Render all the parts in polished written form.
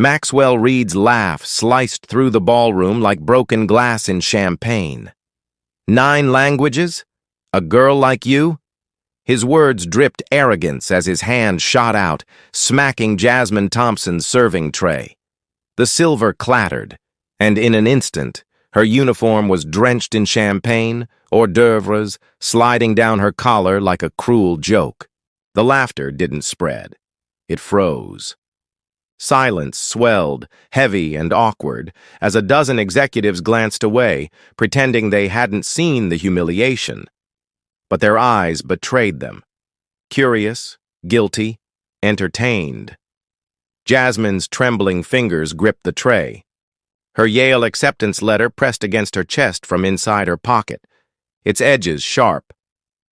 Maxwell Reed's laugh sliced through the ballroom like broken glass in champagne. 9 languages? A girl like you? His words dripped arrogance as his hand shot out, smacking Jasmine Thompson's serving tray. The silver clattered, and in an instant, her uniform was drenched in champagne, hors d'oeuvres sliding down her collar like a cruel joke. The laughter didn't spread. It froze. Silence swelled, heavy and awkward, as a dozen executives glanced away, pretending they hadn't seen the humiliation. But their eyes betrayed them. Curious, guilty, entertained. Jasmine's trembling fingers gripped the tray. Her Yale acceptance letter pressed against her chest from inside her pocket, its edges sharp.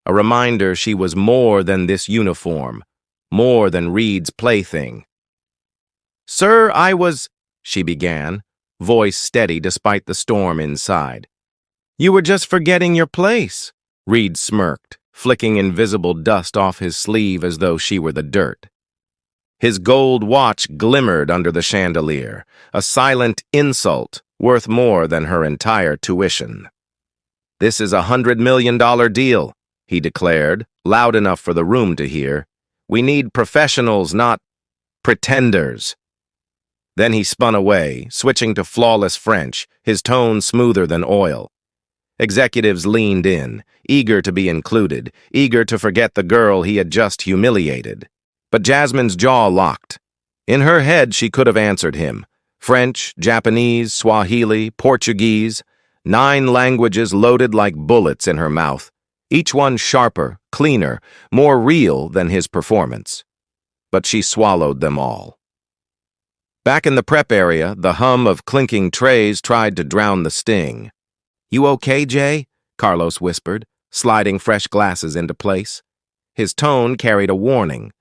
A reminder she was more than this uniform, more than Reed's plaything. "Sir, I was," she began, voice steady despite the storm inside. "You were just forgetting your place," Reed smirked, flicking invisible dust off his sleeve as though she were the dirt. His gold watch glimmered under the chandelier, a silent insult worth more than her entire tuition. "This is $100 million deal," he declared, loud enough for the room to hear. "We need professionals, not pretenders." Then he spun away, switching to flawless French, his tone smoother than oil. Executives leaned in, eager to be included, eager to forget the girl he had just humiliated. But Jasmine's jaw locked. In her head, she could have answered him. French, Japanese, Swahili, Portuguese, 9 languages loaded like bullets in her mouth, each one sharper, cleaner, more real than his performance. But she swallowed them all. Back in the prep area, the hum of clinking trays tried to drown the sting. "You okay, Jay?" Carlos whispered, sliding fresh glasses into place. His tone carried a warning.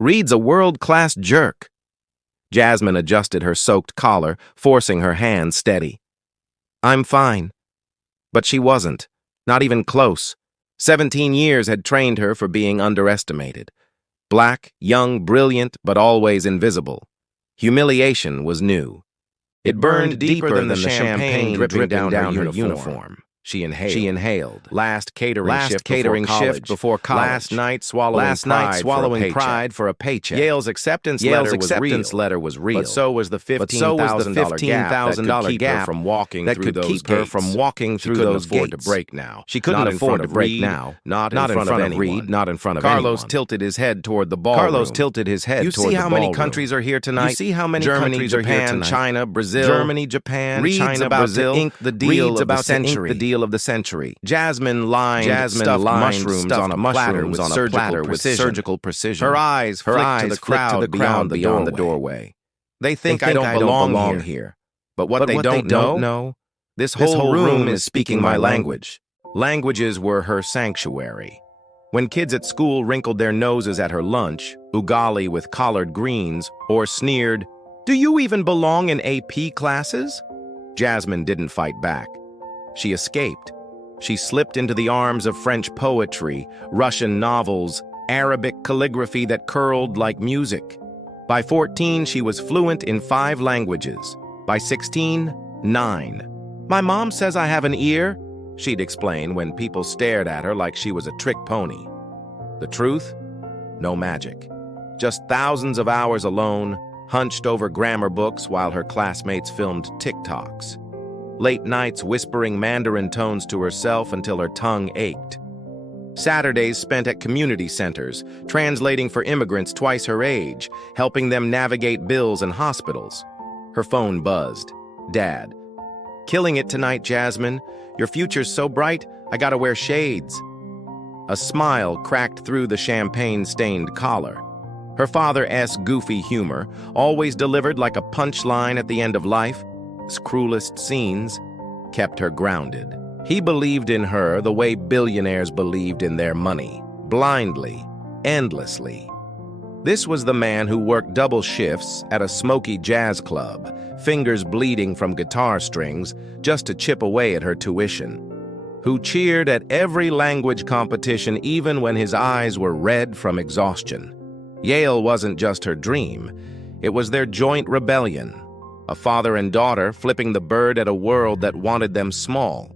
"Reed's a world-class jerk." Jasmine adjusted her soaked collar, forcing her hand steady. "I'm fine." But she wasn't, not even close. 17 years had trained her for being underestimated. Black, young, brilliant, but always invisible. Humiliation was new. It burned deeper than the champagne dripping down her uniform. She inhaled. Last catering shift before college. Last night swallowing pride for a paycheck. Yale's acceptance letter was real. But so was the $15,000 gap from walking through those gates. That could keep her from walking through those gates. She couldn't afford to break now. She couldn't afford to break now. Not in front of Reed, not in front of anyone. Carlos tilted his head toward the ballroom. You see how many countries are here tonight? You see how many countries are here tonight? China, Brazil, Germany, Japan, China, Brazil. Ink the deal of the century. Of the century. Jasmine stuffed mushrooms on a platter with surgical precision. Her eyes flicked to the crowd beyond the doorway. They think I don't belong here. But what they don't know, this whole room is speaking my language. Languages were her sanctuary. When kids at school wrinkled their noses at her lunch, ugali with collard greens, or sneered, "Do you even belong in AP classes?" Jasmine didn't fight back. She escaped. She slipped into the arms of French poetry, Russian novels, Arabic calligraphy that curled like music. By 14, she was fluent in 5 languages. By 16, 9. "My mom says I have an ear," she'd explain when people stared at her like she was a trick pony. The truth? No magic. Just thousands of hours alone, hunched over grammar books while her classmates filmed TikToks. Late nights whispering Mandarin tones to herself until her tongue ached. Saturdays spent at community centers, translating for immigrants twice her age, helping them navigate bills and hospitals. Her phone buzzed. "Dad." "Killing it tonight, Jasmine. Your future's so bright, I gotta wear shades." A smile cracked through the champagne-stained collar. Her father's goofy humor, always delivered like a punchline at the end of life, cruelest scenes, kept her grounded. He believed in her the way billionaires believed in their money, blindly, endlessly. This was the man who worked double shifts at a smoky jazz club, fingers bleeding from guitar strings, just to chip away at her tuition. Who cheered at every language competition even when his eyes were red from exhaustion. Yale wasn't just her dream. It was their joint rebellion, a father and daughter flipping the bird at a world that wanted them small.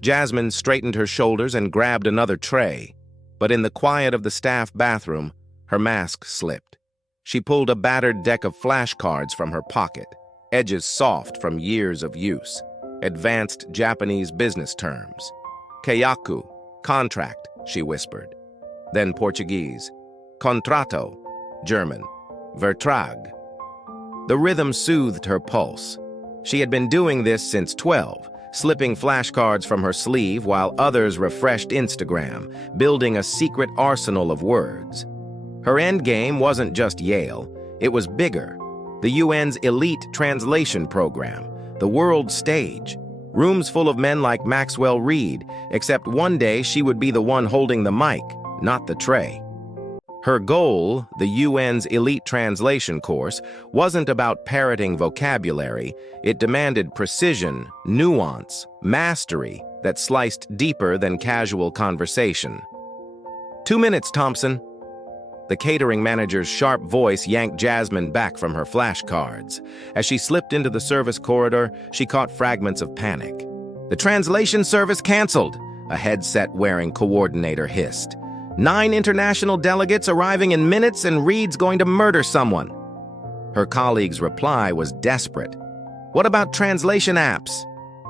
Jasmine straightened her shoulders and grabbed another tray, but in the quiet of the staff bathroom, her mask slipped. She pulled a battered deck of flashcards from her pocket, edges soft from years of use, advanced Japanese business terms. Keiyaku, contract, she whispered. Then Portuguese. Contrato, German. Vertrag. The rhythm soothed her pulse. She had been doing this since 12, slipping flashcards from her sleeve while others refreshed Instagram, building a secret arsenal of words. Her endgame wasn't just Yale, it was bigger. The UN's elite translation program, the world stage, rooms full of men like Maxwell Reed, except one day she would be the one holding the mic, not the tray. Her goal, the UN's elite translation course, wasn't about parroting vocabulary. It demanded precision, nuance, mastery that sliced deeper than casual conversation. 2 minutes, Thompson. The catering manager's sharp voice yanked Jasmine back from her flashcards. As she slipped into the service corridor, she caught fragments of panic. The translation service canceled, a headset-wearing coordinator hissed. 9 international delegates arriving in minutes and Reed's going to murder someone. Her colleague's reply was desperate. What about translation apps?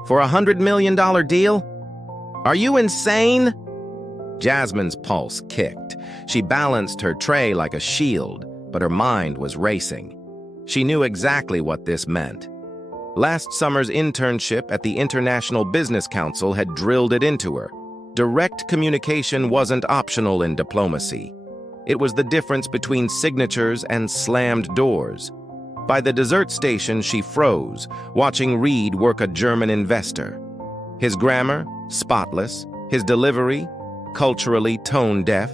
For a $100 million deal? Are you insane? Jasmine's pulse kicked. She balanced her tray like a shield, but her mind was racing. She knew exactly what this meant. Last summer's internship at the International Business Council had drilled it into her. Direct communication wasn't optional in diplomacy. It was the difference between signatures and slammed doors. By the dessert station, she froze, watching Reed work a German investor. His grammar, spotless. His delivery, culturally tone-deaf.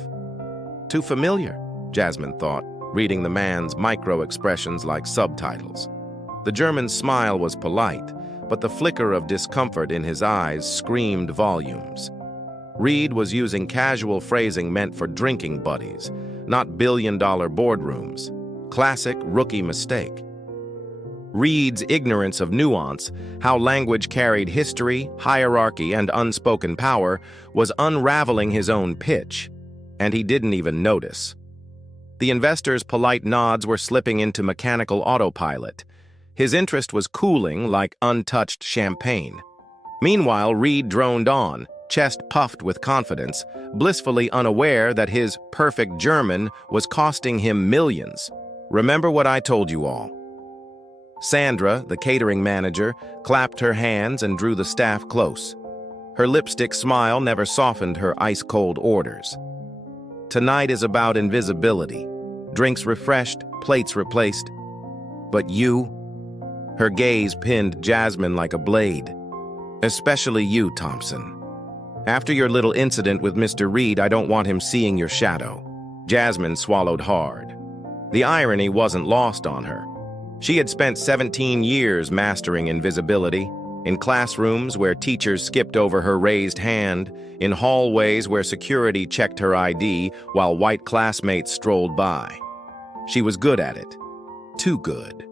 Too familiar, Jasmine thought, reading the man's micro-expressions like subtitles. The German's smile was polite, but the flicker of discomfort in his eyes screamed volumes. Reed was using casual phrasing meant for drinking buddies, not billion-dollar boardrooms. Classic rookie mistake. Reed's ignorance of nuance, how language carried history, hierarchy, and unspoken power, was unraveling his own pitch, and he didn't even notice. The investor's polite nods were slipping into mechanical autopilot. His interest was cooling like untouched champagne. Meanwhile, Reed droned on, chest puffed with confidence, blissfully unaware that his perfect German was costing him millions. Remember what I told you all. Sandra, the catering manager, clapped her hands and drew the staff close. Her lipstick smile never softened her ice-cold orders. Tonight is about invisibility. Drinks refreshed, plates replaced. But you? Her gaze pinned Jasmine like a blade. Especially you, Thompson. After your little incident with Mr. Reed, I don't want him seeing your shadow. Jasmine swallowed hard. The irony wasn't lost on her. She had spent 17 years mastering invisibility, in classrooms where teachers skipped over her raised hand, in hallways where security checked her ID while white classmates strolled by. She was good at it. Too good.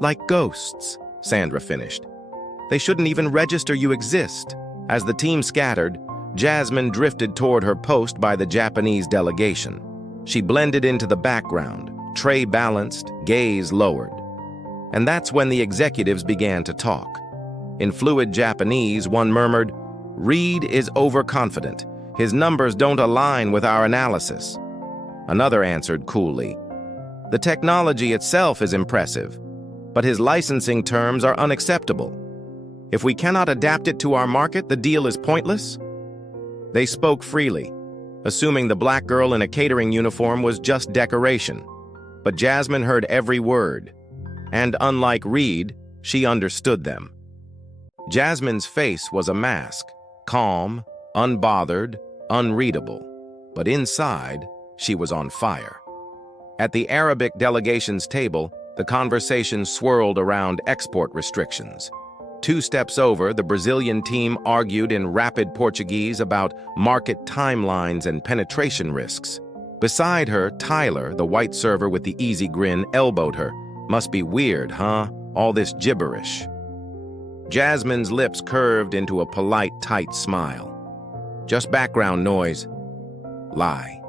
Like ghosts, Sandra finished. They shouldn't even register you exist. As the team scattered, Jasmine drifted toward her post by the Japanese delegation. She blended into the background, tray balanced, gaze lowered. And that's when the executives began to talk. In fluid Japanese, one murmured, "Reed is overconfident. His numbers don't align with our analysis." Another answered coolly, "The technology itself is impressive, but his licensing terms are unacceptable. If we cannot adapt it to our market, the deal is pointless." They spoke freely, assuming the black girl in a catering uniform was just decoration. But Jasmine heard every word, and unlike Reed, she understood them. Jasmine's face was a mask, calm, unbothered, unreadable, but inside, she was on fire. At the Arabic delegation's table, the conversation swirled around export restrictions. 2 steps over, the Brazilian team argued in rapid Portuguese about market timelines and penetration risks. Beside her, Tyler, the white server with the easy grin, elbowed her. "Must be weird, huh? All this gibberish." Jasmine's lips curved into a polite, tight smile. "Just background noise." Lie.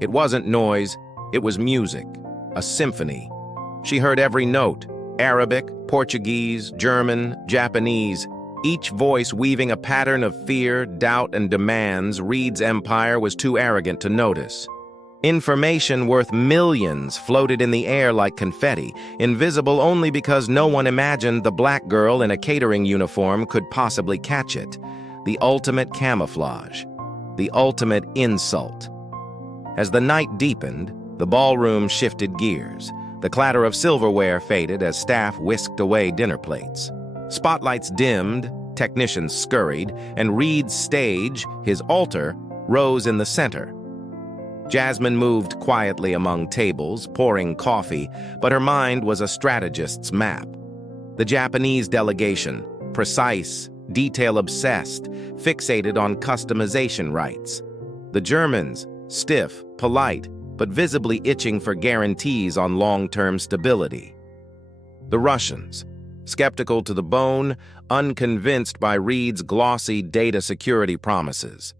It wasn't noise, it was music, a symphony. She heard every note: Arabic, Portuguese, German, Japanese, each voice weaving a pattern of fear, doubt, and demands Reed's empire was too arrogant to notice. Information worth millions floated in the air like confetti, invisible only because no one imagined the black girl in a catering uniform could possibly catch it. The ultimate camouflage. The ultimate insult. As the night deepened, the ballroom shifted gears. The clatter of silverware faded as staff whisked away dinner plates. Spotlights dimmed, technicians scurried, and Reed's stage, his altar, rose in the center. Jasmine moved quietly among tables, pouring coffee, but her mind was a strategist's map. The Japanese delegation, precise, detail-obsessed, fixated on customization rights. The Germans, stiff, polite, but visibly itching for guarantees on long-term stability. The Russians, skeptical to the bone, unconvinced by Reed's glossy data security promises.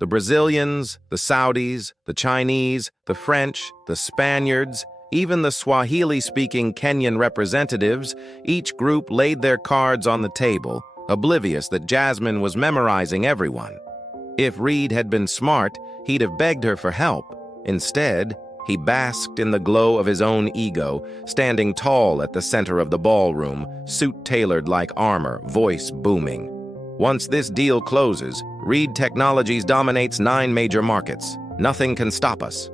The Brazilians, the Saudis, the Chinese, the French, the Spaniards, even the Swahili-speaking Kenyan representatives, each group laid their cards on the table, oblivious that Jasmine was memorizing everyone. If Reed had been smart, he'd have begged her for help. Instead, he basked in the glow of his own ego, standing tall at the center of the ballroom, suit tailored like armor, voice booming. Once this deal closes, Reed Technologies dominates 9 major markets. Nothing can stop us.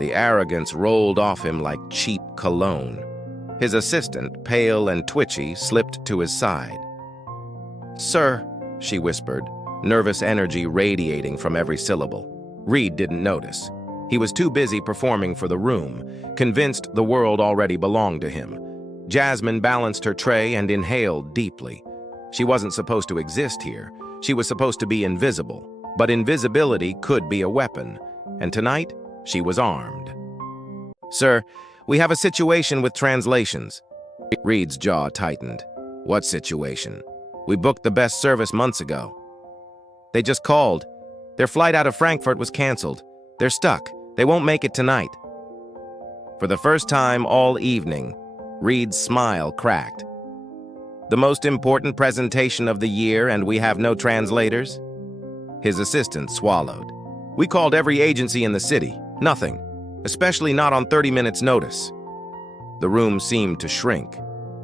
The arrogance rolled off him like cheap cologne. His assistant, pale and twitchy, slipped to his side. "Sir," she whispered, nervous energy radiating from every syllable. Reed didn't notice. He was too busy performing for the room, convinced the world already belonged to him. Jasmine balanced her tray and inhaled deeply. She wasn't supposed to exist here. She was supposed to be invisible. But invisibility could be a weapon. And tonight, she was armed. "Sir, we have a situation with translations." Reed's jaw tightened. "What situation? We booked the best service months ago." "They just called. Their flight out of Frankfurt was canceled. They're stuck. They won't make it tonight." For the first time all evening, Reed's smile cracked. "The most important presentation of the year and we have no translators?" His assistant swallowed. "We called every agency in the city. Nothing. Especially not on 30 minutes notice." The room seemed to shrink.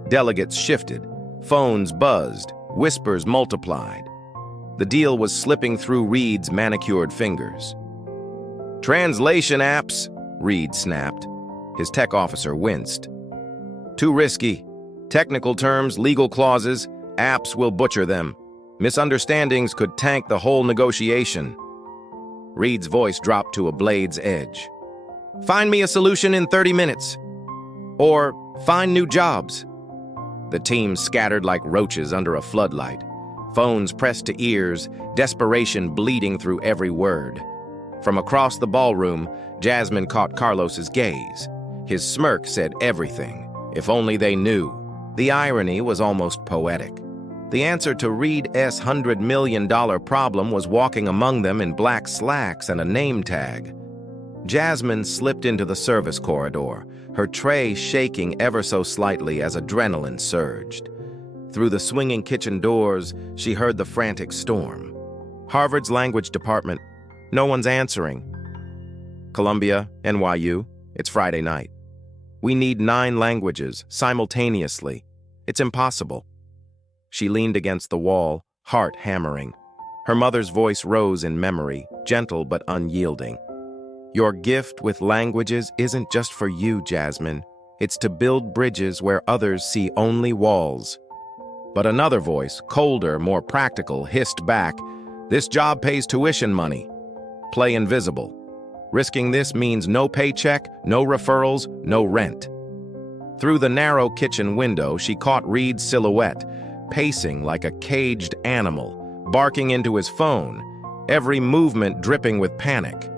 Delegates shifted. Phones buzzed. Whispers multiplied. The deal was slipping through Reed's manicured fingers. "Translation apps," Reed snapped. His tech officer winced. "Too risky. Technical terms, legal clauses, apps will butcher them. Misunderstandings could tank the whole negotiation." Reed's voice dropped to a blade's edge. "Find me a solution in 30 minutes. Or find new jobs." The team scattered like roaches under a floodlight. Phones pressed to ears, desperation bleeding through every word. From across the ballroom, Jasmine caught Carlos's gaze. His smirk said everything. If only they knew. The irony was almost poetic. The answer to Reed's $100 million problem was walking among them in black slacks and a name tag. Jasmine slipped into the service corridor, her tray shaking ever so slightly as adrenaline surged. Through the swinging kitchen doors, she heard the frantic storm. Harvard's language department. No one's answering. Columbia, NYU, it's Friday night. We need 9 languages, simultaneously. It's impossible. She leaned against the wall, heart hammering. Her mother's voice rose in memory, gentle but unyielding. "Your gift with languages isn't just for you, Jasmine. It's to build bridges where others see only walls." But another voice, colder, more practical, hissed back, "This job pays tuition money. Play invisible. Risking this means no paycheck, no referrals, no rent." Through the narrow kitchen window, she caught Reed's silhouette, pacing like a caged animal, barking into his phone, every movement dripping with panic.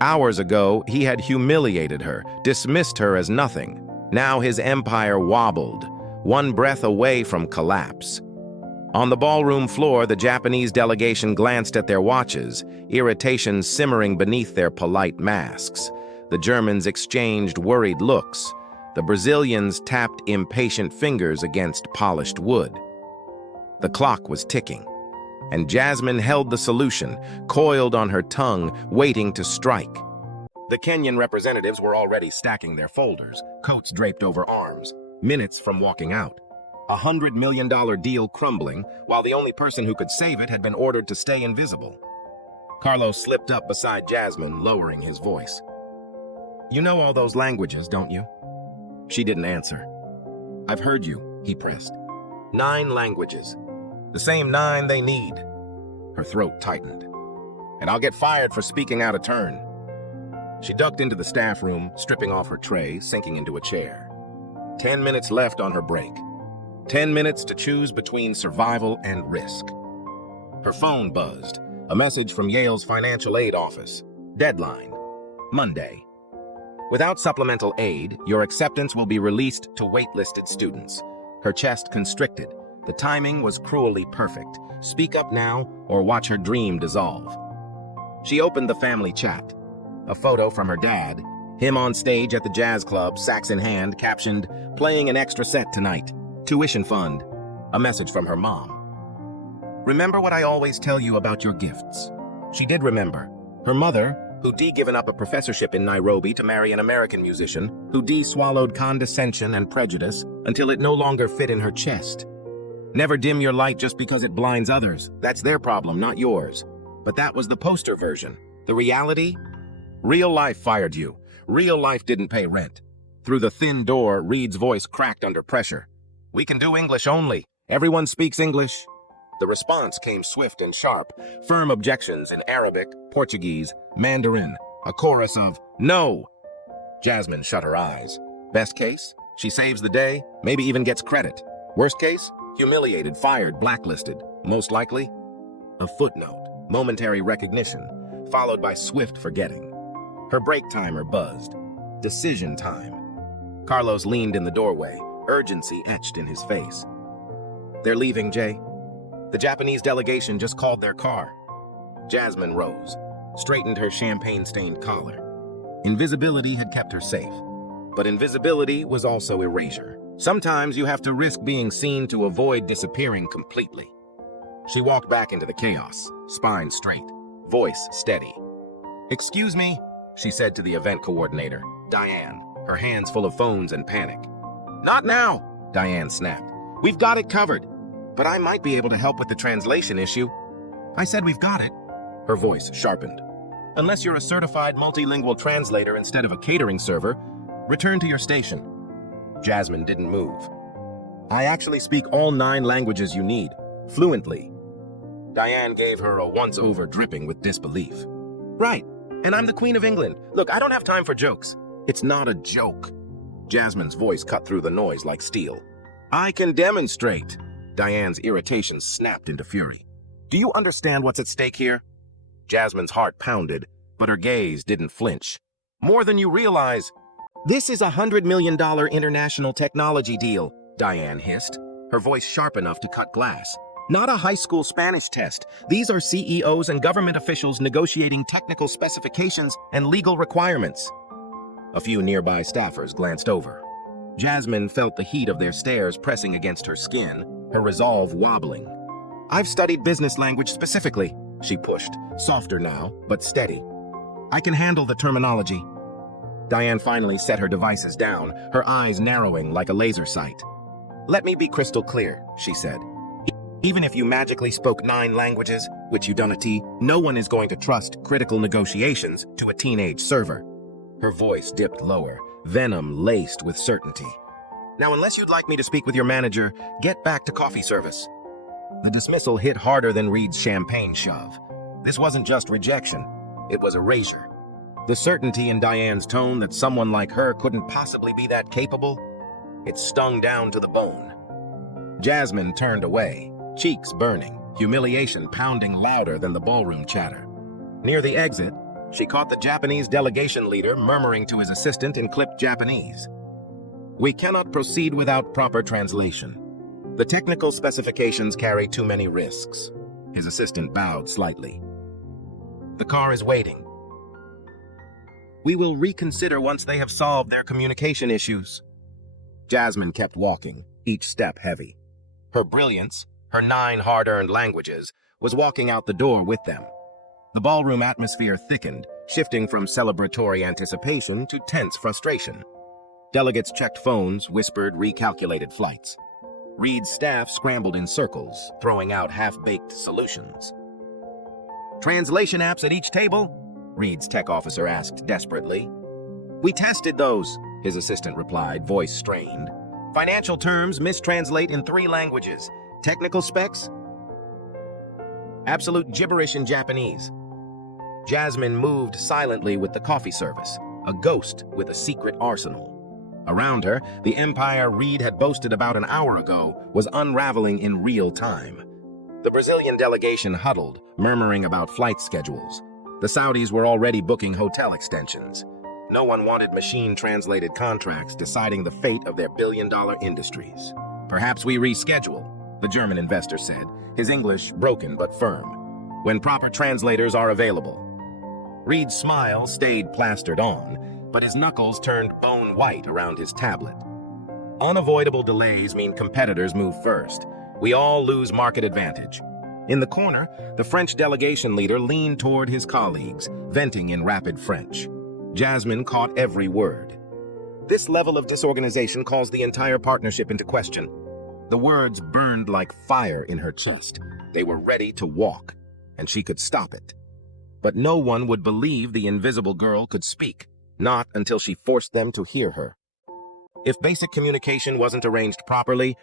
Hours ago, he had humiliated her, dismissed her as nothing. Now his empire wobbled, one breath away from collapse. On the ballroom floor, the Japanese delegation glanced at their watches, irritation simmering beneath their polite masks. The Germans exchanged worried looks. The Brazilians tapped impatient fingers against polished wood. The clock was ticking, and Jasmine held the solution, coiled on her tongue, waiting to strike. The Kenyan representatives were already stacking their folders, coats draped over arms, minutes from walking out. $100 million deal crumbling, while the only person who could save it had been ordered to stay invisible. Carlos slipped up beside Jasmine, lowering his voice. "You know all those languages, don't you?" She didn't answer. "I've heard you," he pressed. 9 languages. The same 9 they need. Her throat tightened. "And I'll get fired for speaking out of turn." She ducked into the staff room, stripping off her tray, sinking into a chair. 10 minutes left on her break. 10 minutes to choose between survival and risk. Her phone buzzed. A message from Yale's financial aid office. Deadline: Monday. Without supplemental aid, your acceptance will be released to waitlisted students. Her chest constricted. The timing was cruelly perfect. Speak up now, or watch her dream dissolve. She opened the family chat. A photo from her dad, him on stage at the jazz club, sax in hand, captioned, "Playing an extra set tonight. Tuition fund." A message from her mom. "Remember what I always tell you about your gifts." She did remember. Her mother, who'd given up a professorship in Nairobi to marry an American musician, who'd swallowed condescension and prejudice until it no longer fit in her chest. Never dim your light just because it blinds others. That's their problem, not yours. But that was the poster version. The reality? Real life fired you. Real life didn't pay rent. Through the thin door, Reed's voice cracked under pressure. "We can do English only. Everyone speaks English." The response came swift and sharp, firm objections in Arabic, Portuguese, Mandarin, a chorus of "No!" Jasmine shut her eyes. Best case? She saves the day, maybe even gets credit. Worst case? Humiliated, fired, blacklisted. Most likely? A footnote, momentary recognition, followed by swift forgetting. Her break timer buzzed. Decision time. Carlos leaned in the doorway, urgency etched in his face. "They're leaving, Jay. The Japanese delegation just called their car." Jasmine rose, straightened her champagne-stained collar. Invisibility had kept her safe, but invisibility was also erasure. Sometimes you have to risk being seen to avoid disappearing completely. She walked back into the chaos, spine straight, voice steady. "Excuse me," she said to the event coordinator, Diane, her hands full of phones and panic. "Not now," Diane snapped. "We've got it covered. But I might be able to help with the translation issue." "I said we've got it." Her voice sharpened. "Unless you're a certified multilingual translator instead of a catering server, return to your station." Jasmine didn't move. "I actually speak all 9 languages you need, fluently." Diane gave her a once-over dripping with disbelief. "Right, and I'm the Queen of England. Look, I don't have time for jokes." "It's not a joke." Jasmine's voice cut through the noise like steel. "I can demonstrate." Diane's irritation snapped into fury. "Do you understand what's at stake here?" Jasmine's heart pounded, but her gaze didn't flinch. "More than you realize." "This is a $100 million international technology deal," Diane hissed, her voice sharp enough to cut glass. "Not a high school Spanish test. These are CEOs and government officials negotiating technical specifications and legal requirements." A few nearby staffers glanced over. Jasmine felt the heat of their stares pressing against her skin, her resolve wobbling. "I've studied business language specifically," she pushed, softer now, but steady. "I can handle the terminology." Diane finally set her devices down, her eyes narrowing like a laser sight. "Let me be crystal clear," she said. "Even if you magically spoke 9 languages, which you don't, no one is going to trust critical negotiations to a teenage server." Her voice dipped lower, venom laced with certainty. "Now, unless you'd like me to speak with your manager, get back to coffee service." The dismissal hit harder than Reed's champagne shove. This wasn't just rejection, it was erasure. The certainty in Diane's tone that someone like her couldn't possibly be that capable, it stung down to the bone. Jasmine turned away, cheeks burning, humiliation pounding louder than the ballroom chatter. Near the exit, she caught the Japanese delegation leader murmuring to his assistant in clipped Japanese. "We cannot proceed without proper translation. The technical specifications carry too many risks." His assistant bowed slightly. "The car is waiting. We will reconsider once they have solved their communication issues." Jasmine kept walking, each step heavy. Her brilliance, her 9 hard-earned languages, was walking out the door with them. The ballroom atmosphere thickened, shifting from celebratory anticipation to tense frustration. Delegates checked phones, whispered, recalculated flights. Reed's staff scrambled in circles, throwing out half-baked solutions. "Translation apps at each table?" Reed's tech officer asked desperately. "We tested those," his assistant replied, voice strained. "Financial terms mistranslate in 3 languages. Technical specs? Absolute gibberish in Japanese." Jasmine moved silently with the coffee service, a ghost with a secret arsenal. Around her, the empire Reed had boasted about an hour ago was unraveling in real time. The Brazilian delegation huddled, murmuring about flight schedules. The Saudis were already booking hotel extensions. No one wanted machine-translated contracts deciding the fate of their billion-dollar industries. "Perhaps we reschedule," the German investor said, his English broken but firm, "when proper translators are available." Reed's smile stayed plastered on, but his knuckles turned bone white around his tablet. Unavoidable delays mean competitors move first. We all lose market advantage. In the corner, the French delegation leader leaned toward his colleagues, venting in rapid French. Jasmine caught every word. "This level of disorganization calls the entire partnership into question." The words burned like fire in her chest. They were ready to walk, and she could stop it. But no one would believe the invisible girl could speak, not until she forced them to hear her. If basic communication wasn't arranged properly,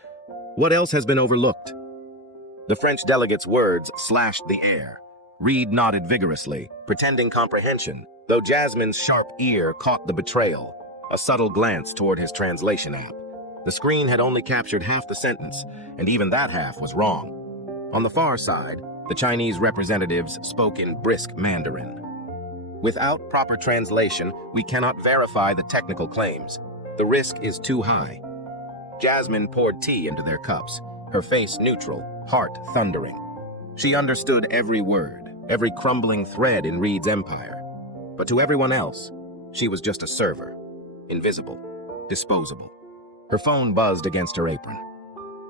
what else has been overlooked? The French delegate's words slashed the air. Reed nodded vigorously, pretending comprehension, though Jasmine's sharp ear caught the betrayal, a subtle glance toward his translation app. The screen had only captured half the sentence, and even that half was wrong. On the far side, the Chinese representatives spoke in brisk Mandarin. "Without proper translation, we cannot verify the technical claims. The risk is too high." Jasmine poured tea into their cups, her face neutral, heart thundering. She understood every word, every crumbling thread in Reed's empire. But to everyone else, she was just a server, invisible, disposable. Her phone buzzed against her apron.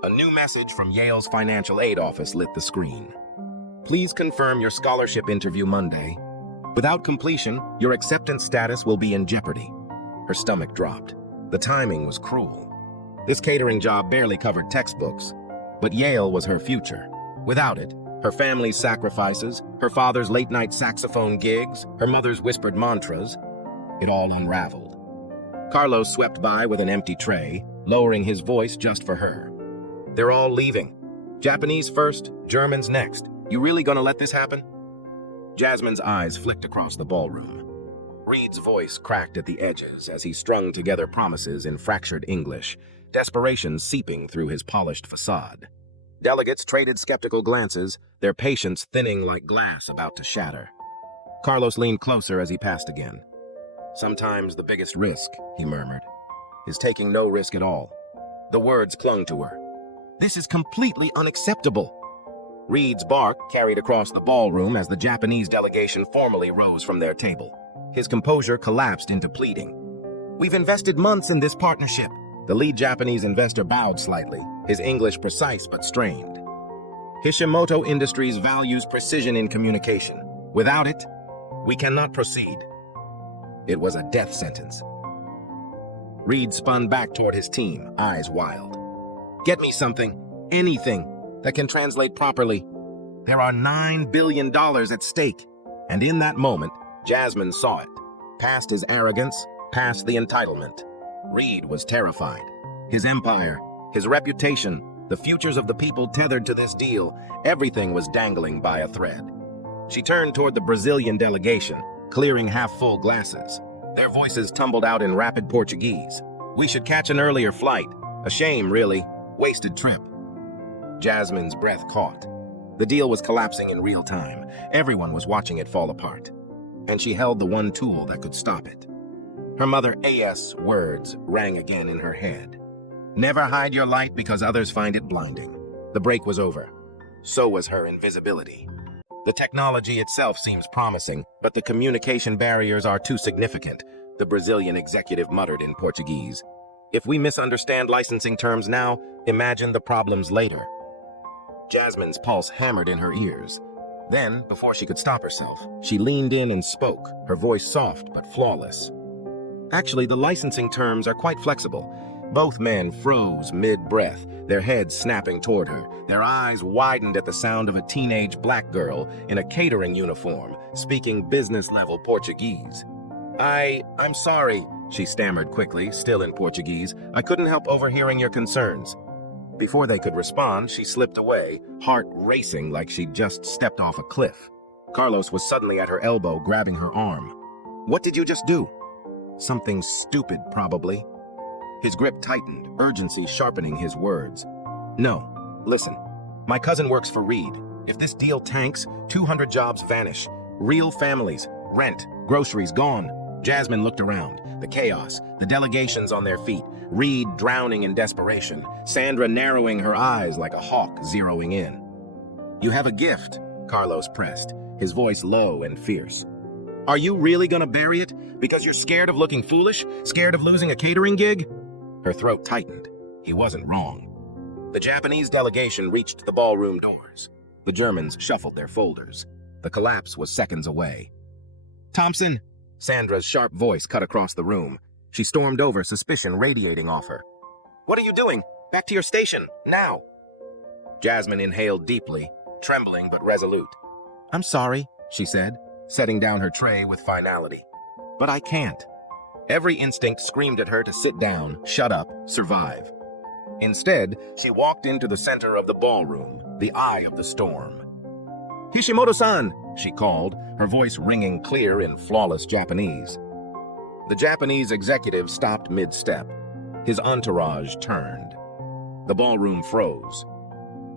A new message from Yale's financial aid office lit the screen. "Please confirm your scholarship interview Monday. Without completion, your acceptance status will be in jeopardy." Her stomach dropped. The timing was cruel. This catering job barely covered textbooks, but Yale was her future. Without it, her family's sacrifices, her father's late-night saxophone gigs, her mother's whispered mantras, it all unraveled. Carlos swept by with an empty tray, lowering his voice just for her. "They're all leaving. Japanese first, Germans next. You really gonna let this happen?" Jasmine's eyes flicked across the ballroom. Reed's voice cracked at the edges as he strung together promises in fractured English, desperation seeping through his polished facade. Delegates traded skeptical glances, their patience thinning like glass about to shatter. Carlos leaned closer as he passed again. "Sometimes the biggest risk," he murmured, "is taking no risk at all." The words clung to her. "This is completely unacceptable." Reed's bark carried across the ballroom as the Japanese delegation formally rose from their table. His composure collapsed into pleading. "We've invested months in this partnership." The lead Japanese investor bowed slightly, his English precise but strained. "Hashimoto Industries values precision in communication. Without it, we cannot proceed." It was a death sentence. Reed spun back toward his team, eyes wild. "Get me something, anything, that can translate properly. There are $9 billion at stake." And in that moment, Jasmine saw it. Past his arrogance, past the entitlement. Reed was terrified. His empire, his reputation, the futures of the people tethered to this deal, everything was dangling by a thread. She turned toward the Brazilian delegation, clearing half-full glasses. Their voices tumbled out in rapid Portuguese. "We should catch an earlier flight. A shame, really. Wasted trip." Jasmine's breath caught. The deal was collapsing in real time. Everyone was watching it fall apart. and she held the one tool that could stop it. Her mother A.S. words rang again in her head. Never hide your light because others find it blinding. The break was over. So was her invisibility. The technology itself seems promising, but the communication barriers are too significant, the Brazilian executive muttered in Portuguese. If we misunderstand licensing terms now, imagine the problems later. Jasmine's pulse hammered in her ears. Then, before she could stop herself, she leaned in and spoke, her voice soft but flawless. Actually, the licensing terms are quite flexible. Both men froze mid-breath, their heads snapping toward her. Their eyes widened at the sound of a teenage black girl in a catering uniform, speaking business-level Portuguese. I'm sorry, she stammered quickly, still in Portuguese. I couldn't help overhearing your concerns. Before they could respond, she slipped away, heart racing like she'd just stepped off a cliff. Carlos was suddenly at her elbow, grabbing her arm. What did you just do? Something stupid, probably. His grip tightened, urgency sharpening his words. No, listen. My cousin works for Reed. If this deal tanks, 200 jobs vanish. Real families, rent, groceries gone. Jasmine looked around. The chaos, the delegations on their feet, Reed drowning in desperation, Sandra narrowing her eyes like a hawk zeroing in. You have a gift, Carlos pressed, his voice low and fierce. Are you really gonna bury it? Because you're scared of looking foolish? Scared of losing a catering gig? Her throat tightened. He wasn't wrong. The Japanese delegation reached the ballroom doors. The Germans shuffled their folders. The collapse was seconds away. Thompson! Sandra's sharp voice cut across the room. She stormed over, suspicion radiating off her. What are you doing? Back to your station, now! Jasmine inhaled deeply, trembling but resolute. I'm sorry, she said, setting down her tray with finality. But I can't. Every instinct screamed at her to sit down, shut up, survive. Instead, she walked into the center of the ballroom, the eye of the storm. Hishimoto-san, she called, her voice ringing clear in flawless Japanese. The Japanese executive stopped mid-step. His entourage turned. The ballroom froze.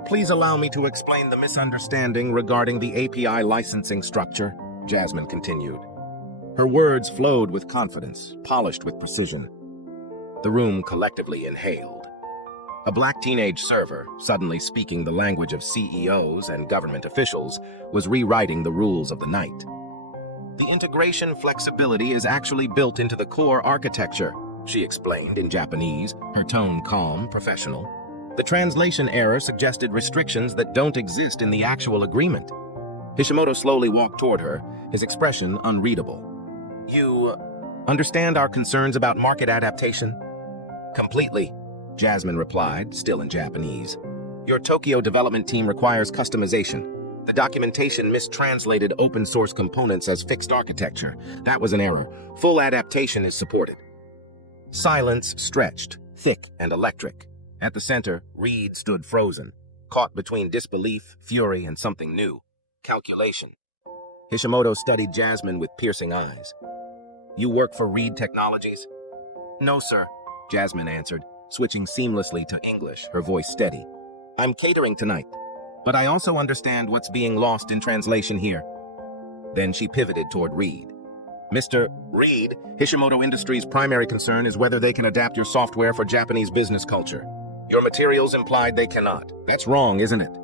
Please allow me to explain the misunderstanding regarding the API licensing structure, Jasmine continued. Her words flowed with confidence, polished with precision. The room collectively inhaled. A black teenage server, suddenly speaking the language of CEOs and government officials, was rewriting the rules of the night. The integration flexibility is actually built into the core architecture, she explained in Japanese, her tone calm, professional. The translation error suggested restrictions that don't exist in the actual agreement. Hishimoto slowly walked toward her, his expression unreadable. You understand our concerns about market adaptation? Completely, Jasmine replied, still in Japanese. Your Tokyo development team requires customization. The documentation mistranslated open-source components as fixed architecture. That was an error. Full adaptation is supported. Silence stretched, thick and electric. At the center, Reed stood frozen, caught between disbelief, fury, and something new. Calculation. Hishimoto studied Jasmine with piercing eyes. You work for Reed Technologies? No, sir, Jasmine answered, switching seamlessly to English, her voice steady. I'm catering tonight, but I also understand what's being lost in translation here. Then she pivoted toward Reed. Mr. Reed, Hishimoto Industries' primary concern is whether they can adapt your software for Japanese business culture. Your materials implied they cannot. That's wrong, isn't it?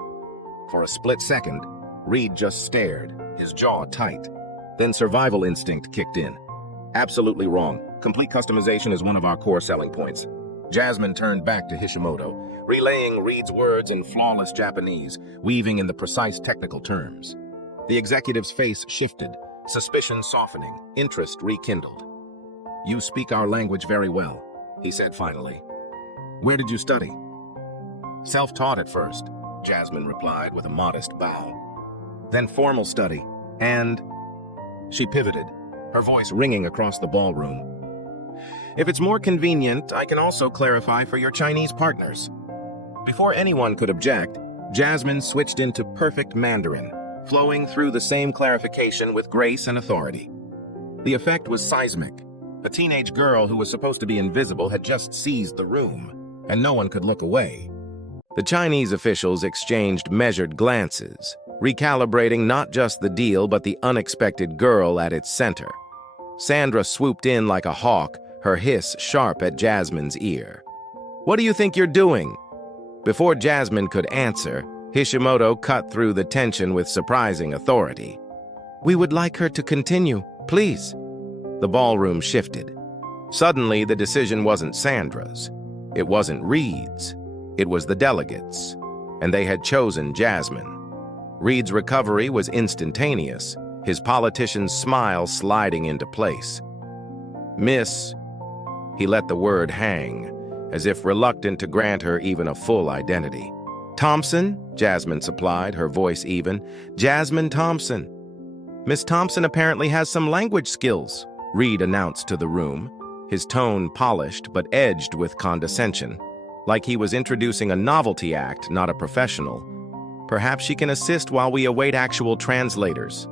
For a split second, Reed just stared, his jaw tight. Then survival instinct kicked in. Absolutely wrong. Complete customization is one of our core selling points. Jasmine turned back to Hishimoto, relaying Reed's words in flawless Japanese, weaving in the precise technical terms. The executive's face shifted, suspicion softening, interest rekindled. You speak our language very well, he said finally. Where did you study? Self-taught at first, Jasmine replied with a modest bow. Then formal study, and... She pivoted, her voice ringing across the ballroom. If it's more convenient, I can also clarify for your Chinese partners. Before anyone could object, Jasmine switched into perfect Mandarin, flowing through the same clarification with grace and authority. The effect was seismic. A teenage girl who was supposed to be invisible had just seized the room, and no one could look away. The Chinese officials exchanged measured glances, recalibrating not just the deal but the unexpected girl at its center. Sandra swooped in like a hawk, her hiss sharp at Jasmine's ear. "What do you think you're doing?" Before Jasmine could answer, Hashimoto cut through the tension with surprising authority. "We would like her to continue, please." The ballroom shifted. Suddenly, the decision wasn't Sandra's. It wasn't Reed's. It was the delegates, and they had chosen Jasmine. Reed's recovery was instantaneous, his politician's smile sliding into place. "Miss," he let the word hang, as if reluctant to grant her even a full identity. "Thompson," Jasmine supplied, her voice even. "Jasmine Thompson." "Miss Thompson apparently has some language skills," Reed announced to the room, his tone polished but edged with condescension, like he was introducing a novelty act, not a professional. "Perhaps she can assist while we await actual translators."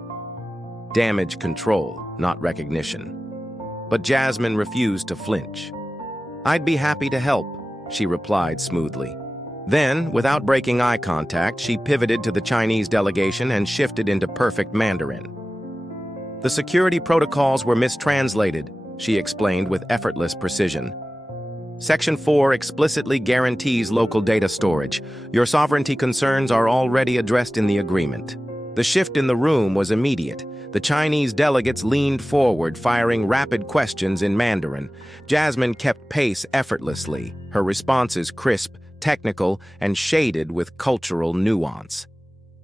Damage control, not recognition. But Jasmine refused to flinch. "I'd be happy to help," she replied smoothly. Then, without breaking eye contact, she pivoted to the Chinese delegation and shifted into perfect Mandarin. "The security protocols were mistranslated," she explained with effortless precision. "Section 4 explicitly guarantees local data storage. Your sovereignty concerns are already addressed in the agreement." The shift in the room was immediate. The Chinese delegates leaned forward, firing rapid questions in Mandarin. Jasmine kept pace effortlessly, her responses crisp, technical, and shaded with cultural nuance.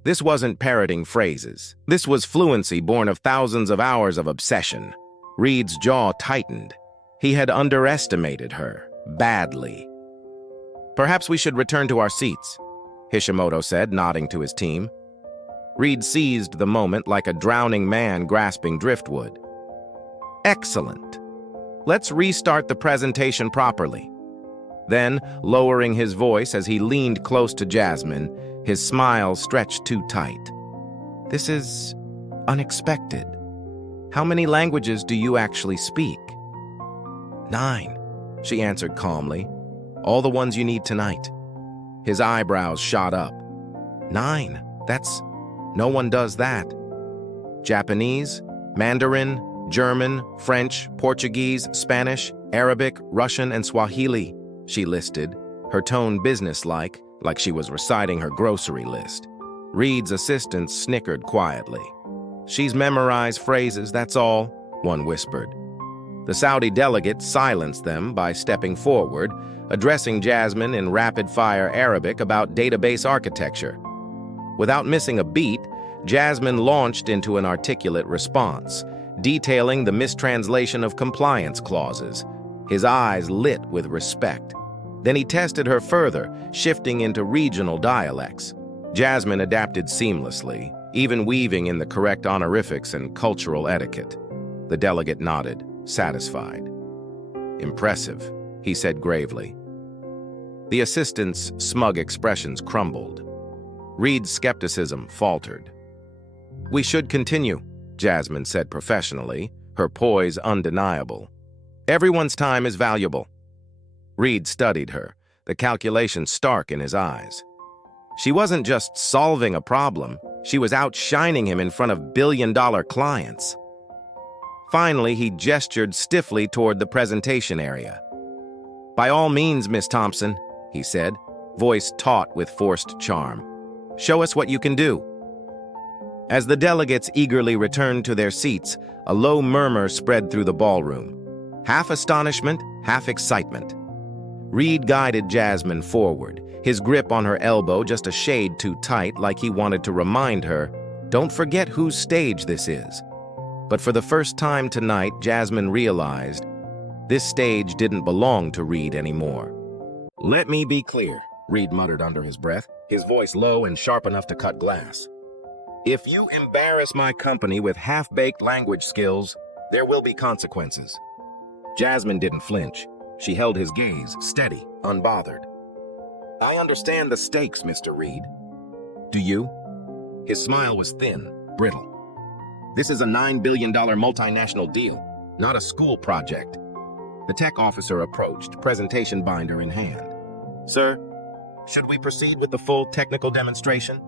This wasn't parroting phrases. This was fluency born of thousands of hours of obsession. Reed's jaw tightened. He had underestimated her, badly. "Perhaps we should return to our seats," Hashimoto said, nodding to his team. Reed seized the moment like a drowning man grasping driftwood. "Excellent. Let's restart the presentation properly." Then, lowering his voice as he leaned close to Jasmine, his smile stretched too tight. "This is unexpected. How many languages do you actually speak?" "9, she answered calmly. "All the ones you need tonight." His eyebrows shot up. 9? No one does that." "Japanese, Mandarin, German, French, Portuguese, Spanish, Arabic, Russian, and Swahili," she listed, her tone businesslike, like she was reciting her grocery list. Reed's assistant snickered quietly. "She's memorized phrases, that's all," one whispered. The Saudi delegate silenced them by stepping forward, addressing Jasmine in rapid-fire Arabic about database architecture. Without missing a beat, Jasmine launched into an articulate response, detailing the mistranslation of compliance clauses. His eyes lit with respect. Then he tested her further, shifting into regional dialects. Jasmine adapted seamlessly, even weaving in the correct honorifics and cultural etiquette. The delegate nodded, satisfied. "Impressive," he said gravely. The assistant's smug expressions crumbled. Reed's skepticism faltered. "We should continue," Jasmine said professionally, her poise undeniable. "Everyone's time is valuable." Reed studied her, the calculation stark in his eyes. She wasn't just solving a problem, she was outshining him in front of billion-dollar clients. Finally, he gestured stiffly toward the presentation area. "By all means, Miss Thompson," he said, voice taut with forced charm. "Show us what you can do." As the delegates eagerly returned to their seats, a low murmur spread through the ballroom. Half astonishment, half excitement. Reed guided Jasmine forward, his grip on her elbow just a shade too tight, like he wanted to remind her, "Don't forget whose stage this is." But for the first time tonight, Jasmine realized this stage didn't belong to Reed anymore. "Let me be clear," Reed muttered under his breath, his voice low and sharp enough to cut glass. "If you embarrass my company with half-baked language skills, there will be consequences." Jasmine didn't flinch. She held his gaze, steady, unbothered. "I understand the stakes, Mr. Reed." "Do you?" His smile was thin, brittle. "This is a $9 billion multinational deal, not a school project." The tech officer approached, presentation binder in hand. "Sir, should we proceed with the full technical demonstration?"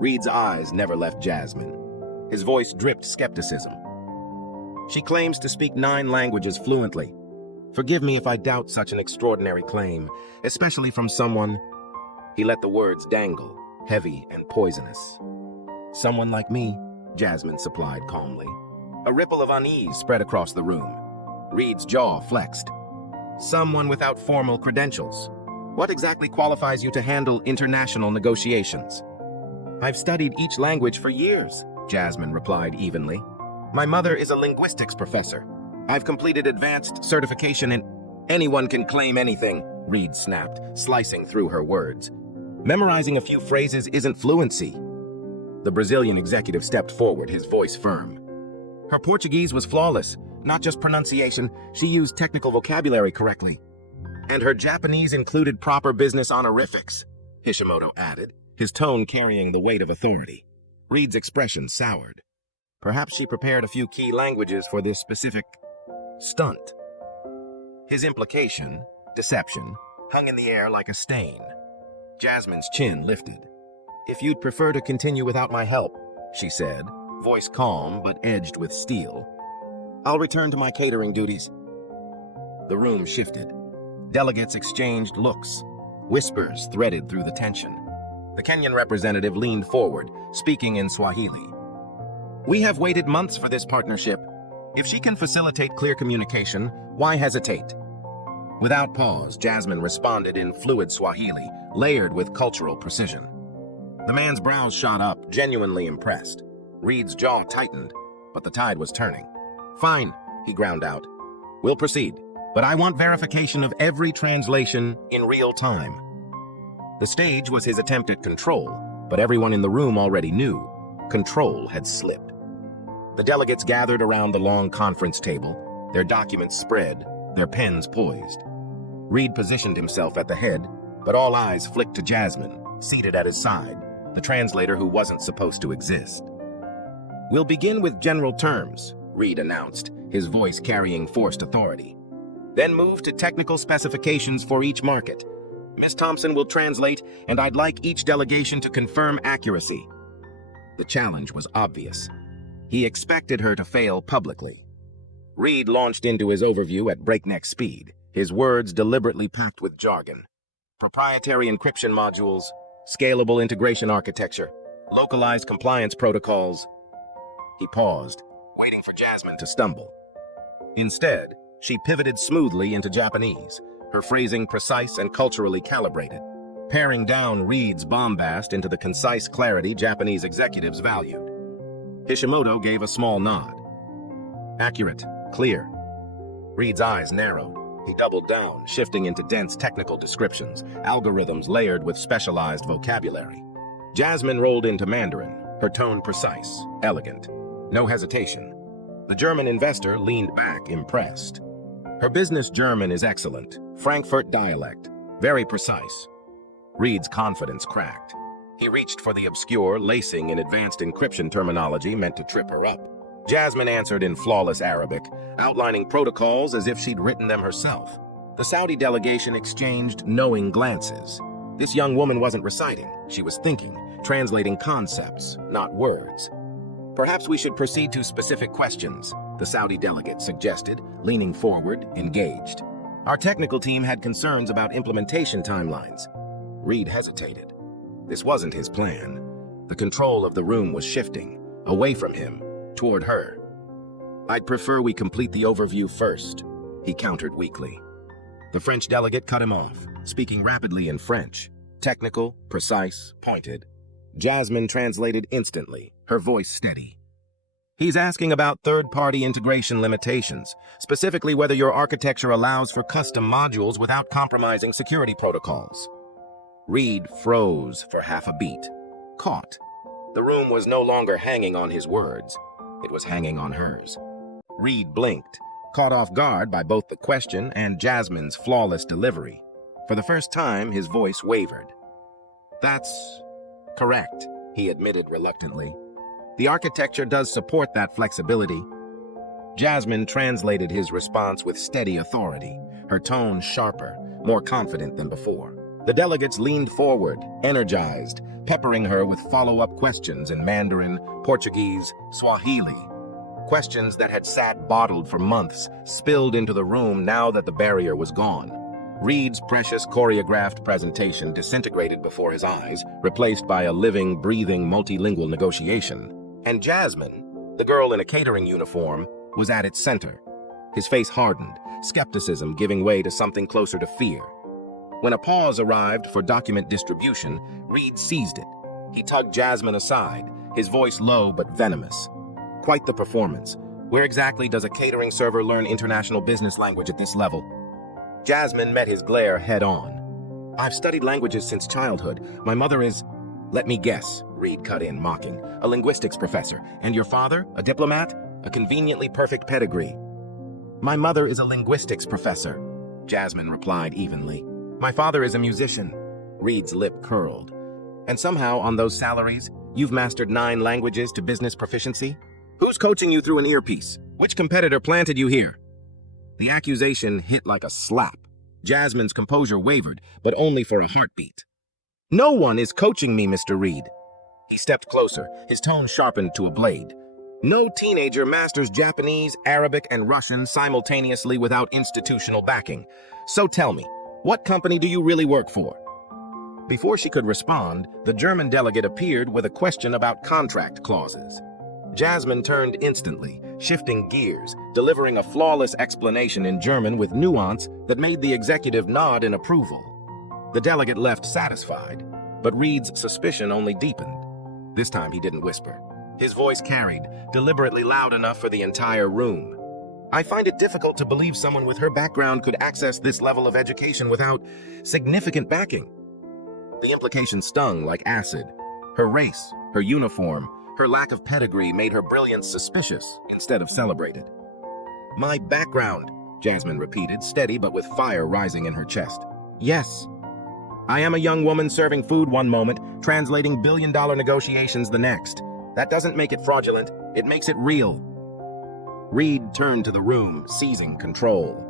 Reed's eyes never left Jasmine. His voice dripped skepticism. She claims to speak 9 languages fluently. Forgive me if I doubt such an extraordinary claim, especially from someone... He let the words dangle, heavy and poisonous. Someone like me, Jasmine supplied calmly. A ripple of unease spread across the room. Reed's jaw flexed. Someone without formal credentials. What exactly qualifies you to handle international negotiations? I've studied each language for years, Jasmine replied evenly. My mother is a linguistics professor. I've completed advanced certification in... Anyone can claim anything, Reed snapped, slicing through her words. Memorizing a few phrases isn't fluency. The Brazilian executive stepped forward, his voice firm. Her Portuguese was flawless, not just pronunciation, she used technical vocabulary correctly. And her Japanese included proper business honorifics, Hishimoto added, his tone carrying the weight of authority. Reed's expression soured. Perhaps she prepared a few key languages for this specific stunt. His implication, deception, hung in the air like a stain. Jasmine's chin lifted. If you'd prefer to continue without my help, she said, voice calm but edged with steel. I'll return to my catering duties. The room shifted. Delegates exchanged looks. Whispers threaded through the tension. The Kenyan representative leaned forward, speaking in Swahili. We have waited months for this partnership. If she can facilitate clear communication, why hesitate? Without pause, Jasmine responded in fluid Swahili, layered with cultural precision. The man's brows shot up, genuinely impressed. Reed's jaw tightened, but the tide was turning. Fine, he ground out. We'll proceed, but I want verification of every translation in real time. The stage was his attempt at control, but everyone in the room already knew. Control had slipped. The delegates gathered around the long conference table, their documents spread, their pens poised. Reed positioned himself at the head, but all eyes flicked to Jasmine, seated at his side, the translator who wasn't supposed to exist. We'll begin with general terms, Reed announced, his voice carrying forced authority. Then move to technical specifications for each market. Miss Thompson will translate, and I'd like each delegation to confirm accuracy. The challenge was obvious. He expected her to fail publicly. Reed launched into his overview at breakneck speed, his words deliberately packed with jargon. Proprietary encryption modules, scalable integration architecture, localized compliance protocols. He paused, waiting for Jasmine to stumble. Instead, she pivoted smoothly into Japanese, her phrasing precise and culturally calibrated, paring down Reed's bombast into the concise clarity Japanese executives valued. Hishimoto gave a small nod. Accurate, clear. Reed's eyes narrowed. He doubled down, shifting into dense technical descriptions, algorithms layered with specialized vocabulary. Jasmine rolled into Mandarin, her tone precise, elegant. No hesitation. The German investor leaned back, impressed. Her business German is excellent, Frankfurt dialect, very precise. Reed's confidence cracked. He reached for the obscure lacing in advanced encryption terminology meant to trip her up. Jasmine answered in flawless Arabic, outlining protocols as if she'd written them herself. The Saudi delegation exchanged knowing glances. This young woman wasn't reciting, she was thinking, translating concepts, not words. Perhaps we should proceed to specific questions, the Saudi delegate suggested, leaning forward, engaged. Our technical team had concerns about implementation timelines. Reed hesitated. This wasn't his plan. The control of the room was shifting, away from him, toward her. I'd prefer we complete the overview first, he countered weakly. The French delegate cut him off, speaking rapidly in French. Technical, precise, pointed. Jasmine translated instantly, her voice steady. He's asking about third-party integration limitations, specifically whether your architecture allows for custom modules without compromising security protocols. Reed froze for half a beat, caught. The room was no longer hanging on his words. It was hanging on hers. Reed blinked, caught off guard by both the question and Jasmine's flawless delivery. For the first time, his voice wavered. That's correct, he admitted reluctantly. The architecture does support that flexibility. Jasmine translated his response with steady authority, her tone sharper, more confident than before. The delegates leaned forward, energized, peppering her with follow-up questions in Mandarin, Portuguese, Swahili. Questions that had sat bottled for months, spilled into the room now that the barrier was gone. Reed's precious choreographed presentation disintegrated before his eyes, replaced by a living, breathing, multilingual negotiation. And Jasmine, the girl in a catering uniform, was at its center. His face hardened, skepticism giving way to something closer to fear. When a pause arrived for document distribution, Reed seized it. He tugged Jasmine aside, his voice low but venomous. Quite the performance. Where exactly does a catering server learn international business language at this level? Jasmine met his glare head-on. I've studied languages since childhood. My mother is... Let me guess, Reed cut in, mocking. A linguistics professor. And your father? A diplomat? A conveniently perfect pedigree. My mother is a linguistics professor, Jasmine replied evenly. My father is a musician. Reed's lip curled. And somehow, on those salaries, you've mastered 9 languages to business proficiency? Who's coaching you through an earpiece? Which competitor planted you here? The accusation hit like a slap. Jasmine's composure wavered, but only for a heartbeat. No one is coaching me, Mr. Reed. He stepped closer, his tone sharpened to a blade. No teenager masters Japanese, Arabic, and Russian simultaneously without institutional backing. So tell me, what company do you really work for? Before she could respond, the German delegate appeared with a question about contract clauses. Jasmine turned instantly, shifting gears, delivering a flawless explanation in German with nuance that made the executive nod in approval. The delegate left satisfied, but Reed's suspicion only deepened. This time he didn't whisper. His voice carried, deliberately loud enough for the entire room. I find it difficult to believe someone with her background could access this level of education without significant backing. The implication stung like acid. Her race, her uniform, her lack of pedigree made her brilliance suspicious instead of celebrated. My background, Jasmine repeated, steady but with fire rising in her chest. Yes. I am a young woman serving food one moment, translating billion-dollar negotiations the next. That doesn't make it fraudulent, it makes it real. Reed turned to the room, seizing control.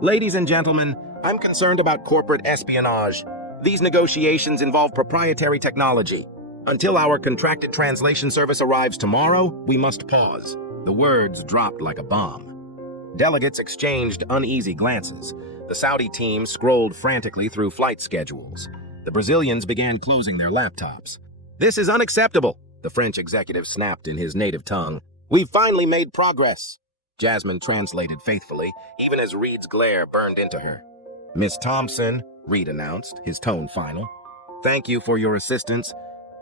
Ladies and gentlemen, I'm concerned about corporate espionage. These negotiations involve proprietary technology. Until our contracted translation service arrives tomorrow, we must pause. The words dropped like a bomb. Delegates exchanged uneasy glances. The Saudi team scrolled frantically through flight schedules. The Brazilians began closing their laptops. This is unacceptable, the French executive snapped in his native tongue. We've finally made progress, Jasmine translated faithfully, even as Reed's glare burned into her. Miss Thompson, Reed announced, his tone final. Thank you for your assistance,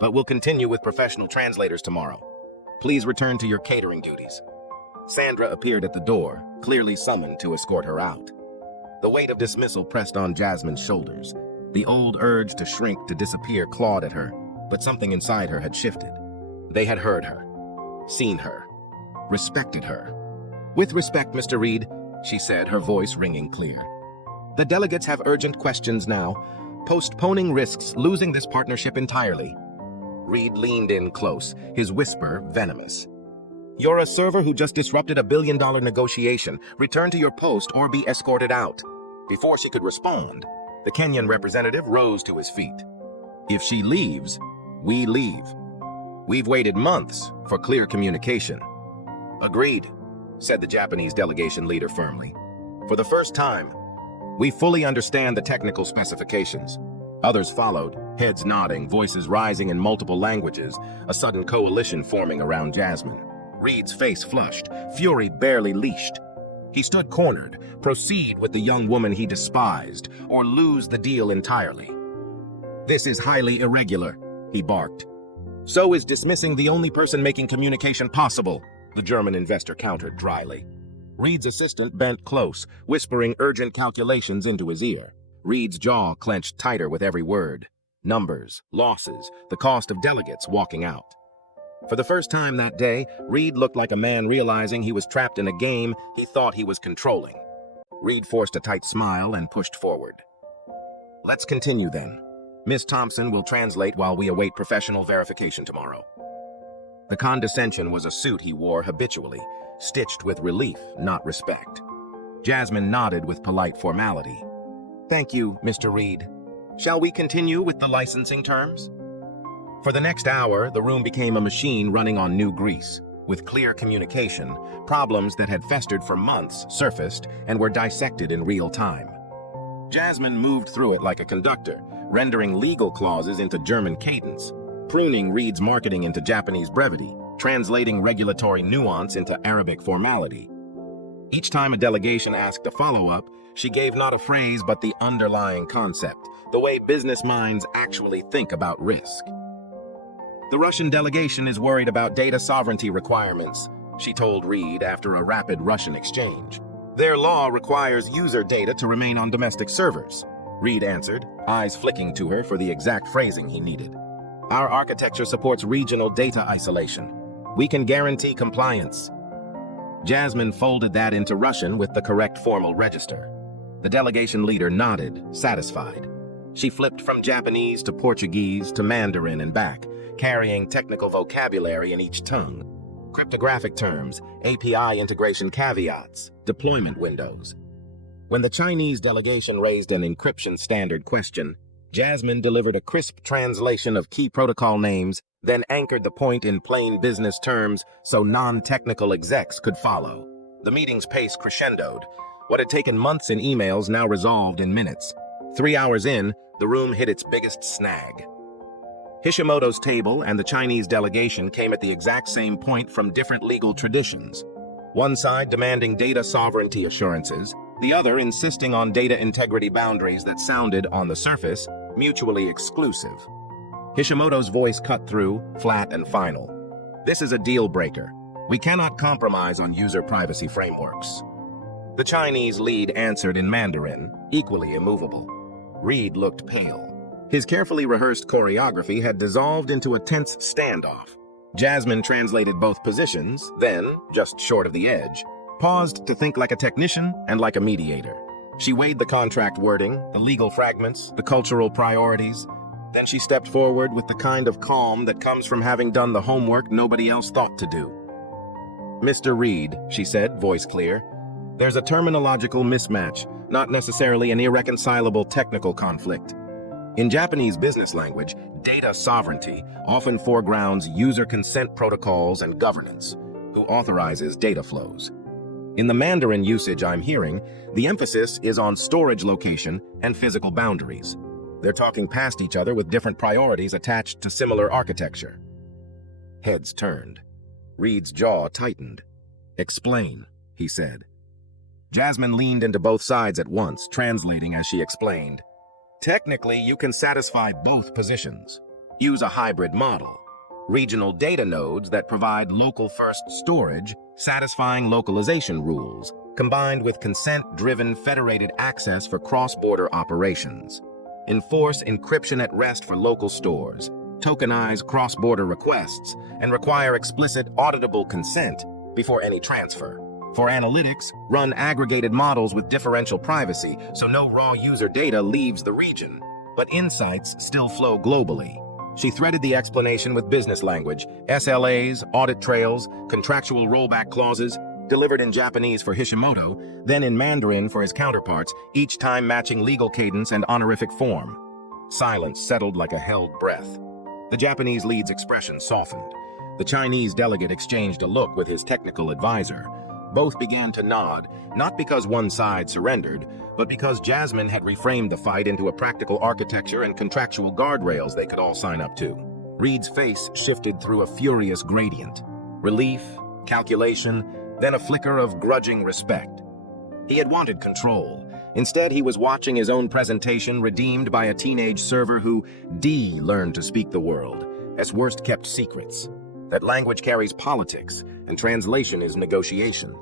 but we'll continue with professional translators tomorrow. Please return to your catering duties. Sandra appeared at the door, clearly summoned to escort her out. The weight of dismissal pressed on Jasmine's shoulders. The old urge to shrink, to disappear, clawed at her, but something inside her had shifted. They had heard her, seen her, respected her. With respect, Mr. Reed, she said, her voice ringing clear. The delegates have urgent questions now. Postponing risks losing this partnership entirely. Reed leaned in close, his whisper venomous. You're a server who just disrupted a billion-dollar negotiation. Return to your post or be escorted out. Before she could respond, the Kenyan representative rose to his feet. If she leaves, we leave. We've waited months for clear communication. Agreed, said the Japanese delegation leader firmly. For the first time, we fully understand the technical specifications. Others followed, heads nodding, voices rising in multiple languages, a sudden coalition forming around Jasmine. Reed's face flushed, fury barely leashed. He stood cornered, proceed with the young woman he despised, or lose the deal entirely. This is highly irregular, he barked. So is dismissing the only person making communication possible, the German investor countered dryly. Reed's assistant bent close, whispering urgent calculations into his ear. Reed's jaw clenched tighter with every word. Numbers, losses, the cost of delegates walking out. For the first time that day, Reed looked like a man realizing he was trapped in a game he thought he was controlling. Reed forced a tight smile and pushed forward. Let's continue then. Miss Thompson will translate while we await professional verification tomorrow. The condescension was a suit he wore habitually, stitched with relief, not respect. Jasmine nodded with polite formality. Thank you, Mr. Reed. Shall we continue with the licensing terms? For the next hour, the room became a machine running on new grease. With clear communication, problems that had festered for months surfaced and were dissected in real time. Jasmine moved through it like a conductor, rendering legal clauses into German cadence, pruning Reed's marketing into Japanese brevity, translating regulatory nuance into Arabic formality. Each time a delegation asked a follow-up, she gave not a phrase but the underlying concept, the way business minds actually think about risk. The Russian delegation is worried about data sovereignty requirements, she told Reed after a rapid Russian exchange. Their law requires user data to remain on domestic servers, Reed answered, eyes flicking to her for the exact phrasing he needed. Our architecture supports regional data isolation. We can guarantee compliance. Jasmine folded that into Russian with the correct formal register. The delegation leader nodded, satisfied. She flipped from Japanese to Portuguese to Mandarin and back, carrying technical vocabulary in each tongue. Cryptographic terms, API integration caveats, deployment windows. When the Chinese delegation raised an encryption standard question, Jasmine delivered a crisp translation of key protocol names, then anchored the point in plain business terms so non-technical execs could follow. The meeting's pace crescendoed. What had taken months in emails now resolved in minutes. 3 hours in, the room hit its biggest snag. Hishimoto's table and the Chinese delegation came at the exact same point from different legal traditions. One side demanding data sovereignty assurances, the other insisting on data integrity boundaries that sounded, on the surface, mutually exclusive. Hishimoto's voice cut through, flat and final. This is a deal breaker. We cannot compromise on user privacy frameworks. The Chinese lead answered in Mandarin, equally immovable. Reed looked pale. His carefully rehearsed choreography had dissolved into a tense standoff. Jasmine translated both positions, then, just short of the edge, paused to think like a technician and like a mediator. She weighed the contract wording, the legal fragments, the cultural priorities. Then she stepped forward with the kind of calm that comes from having done the homework nobody else thought to do. Mr. Reed, she said, voice clear, there's a terminological mismatch, not necessarily an irreconcilable technical conflict. In Japanese business language, data sovereignty often foregrounds user consent protocols and governance, who authorizes data flows. In the Mandarin usage I'm hearing, the emphasis is on storage location and physical boundaries. They're talking past each other with different priorities attached to similar architecture. Heads turned. Reed's jaw tightened. Explain, he said. Jasmine leaned into both sides at once, translating as she explained. Technically, you can satisfy both positions. Use a hybrid model. Regional data nodes that provide local-first storage, satisfying localization rules, combined with consent-driven federated access for cross-border operations. Enforce encryption at rest for local stores, tokenize cross-border requests, and require explicit auditable consent before any transfer. For analytics, run aggregated models with differential privacy so no raw user data leaves the region, but insights still flow globally. She threaded the explanation with business language, SLAs, audit trails, contractual rollback clauses, delivered in Japanese for Hishimoto, then in Mandarin for his counterparts, each time matching legal cadence and honorific form. Silence settled like a held breath. The Japanese lead's expression softened. The Chinese delegate exchanged a look with his technical advisor. Both began to nod, not because one side surrendered, but because Jasmine had reframed the fight into a practical architecture and contractual guardrails they could all sign up to. Reed's face shifted through a furious gradient. Relief, calculation, then a flicker of grudging respect. He had wanted control. Instead, he was watching his own presentation redeemed by a teenage server who learned to speak the world, as worst-kept secrets. That language carries politics, and translation is negotiation.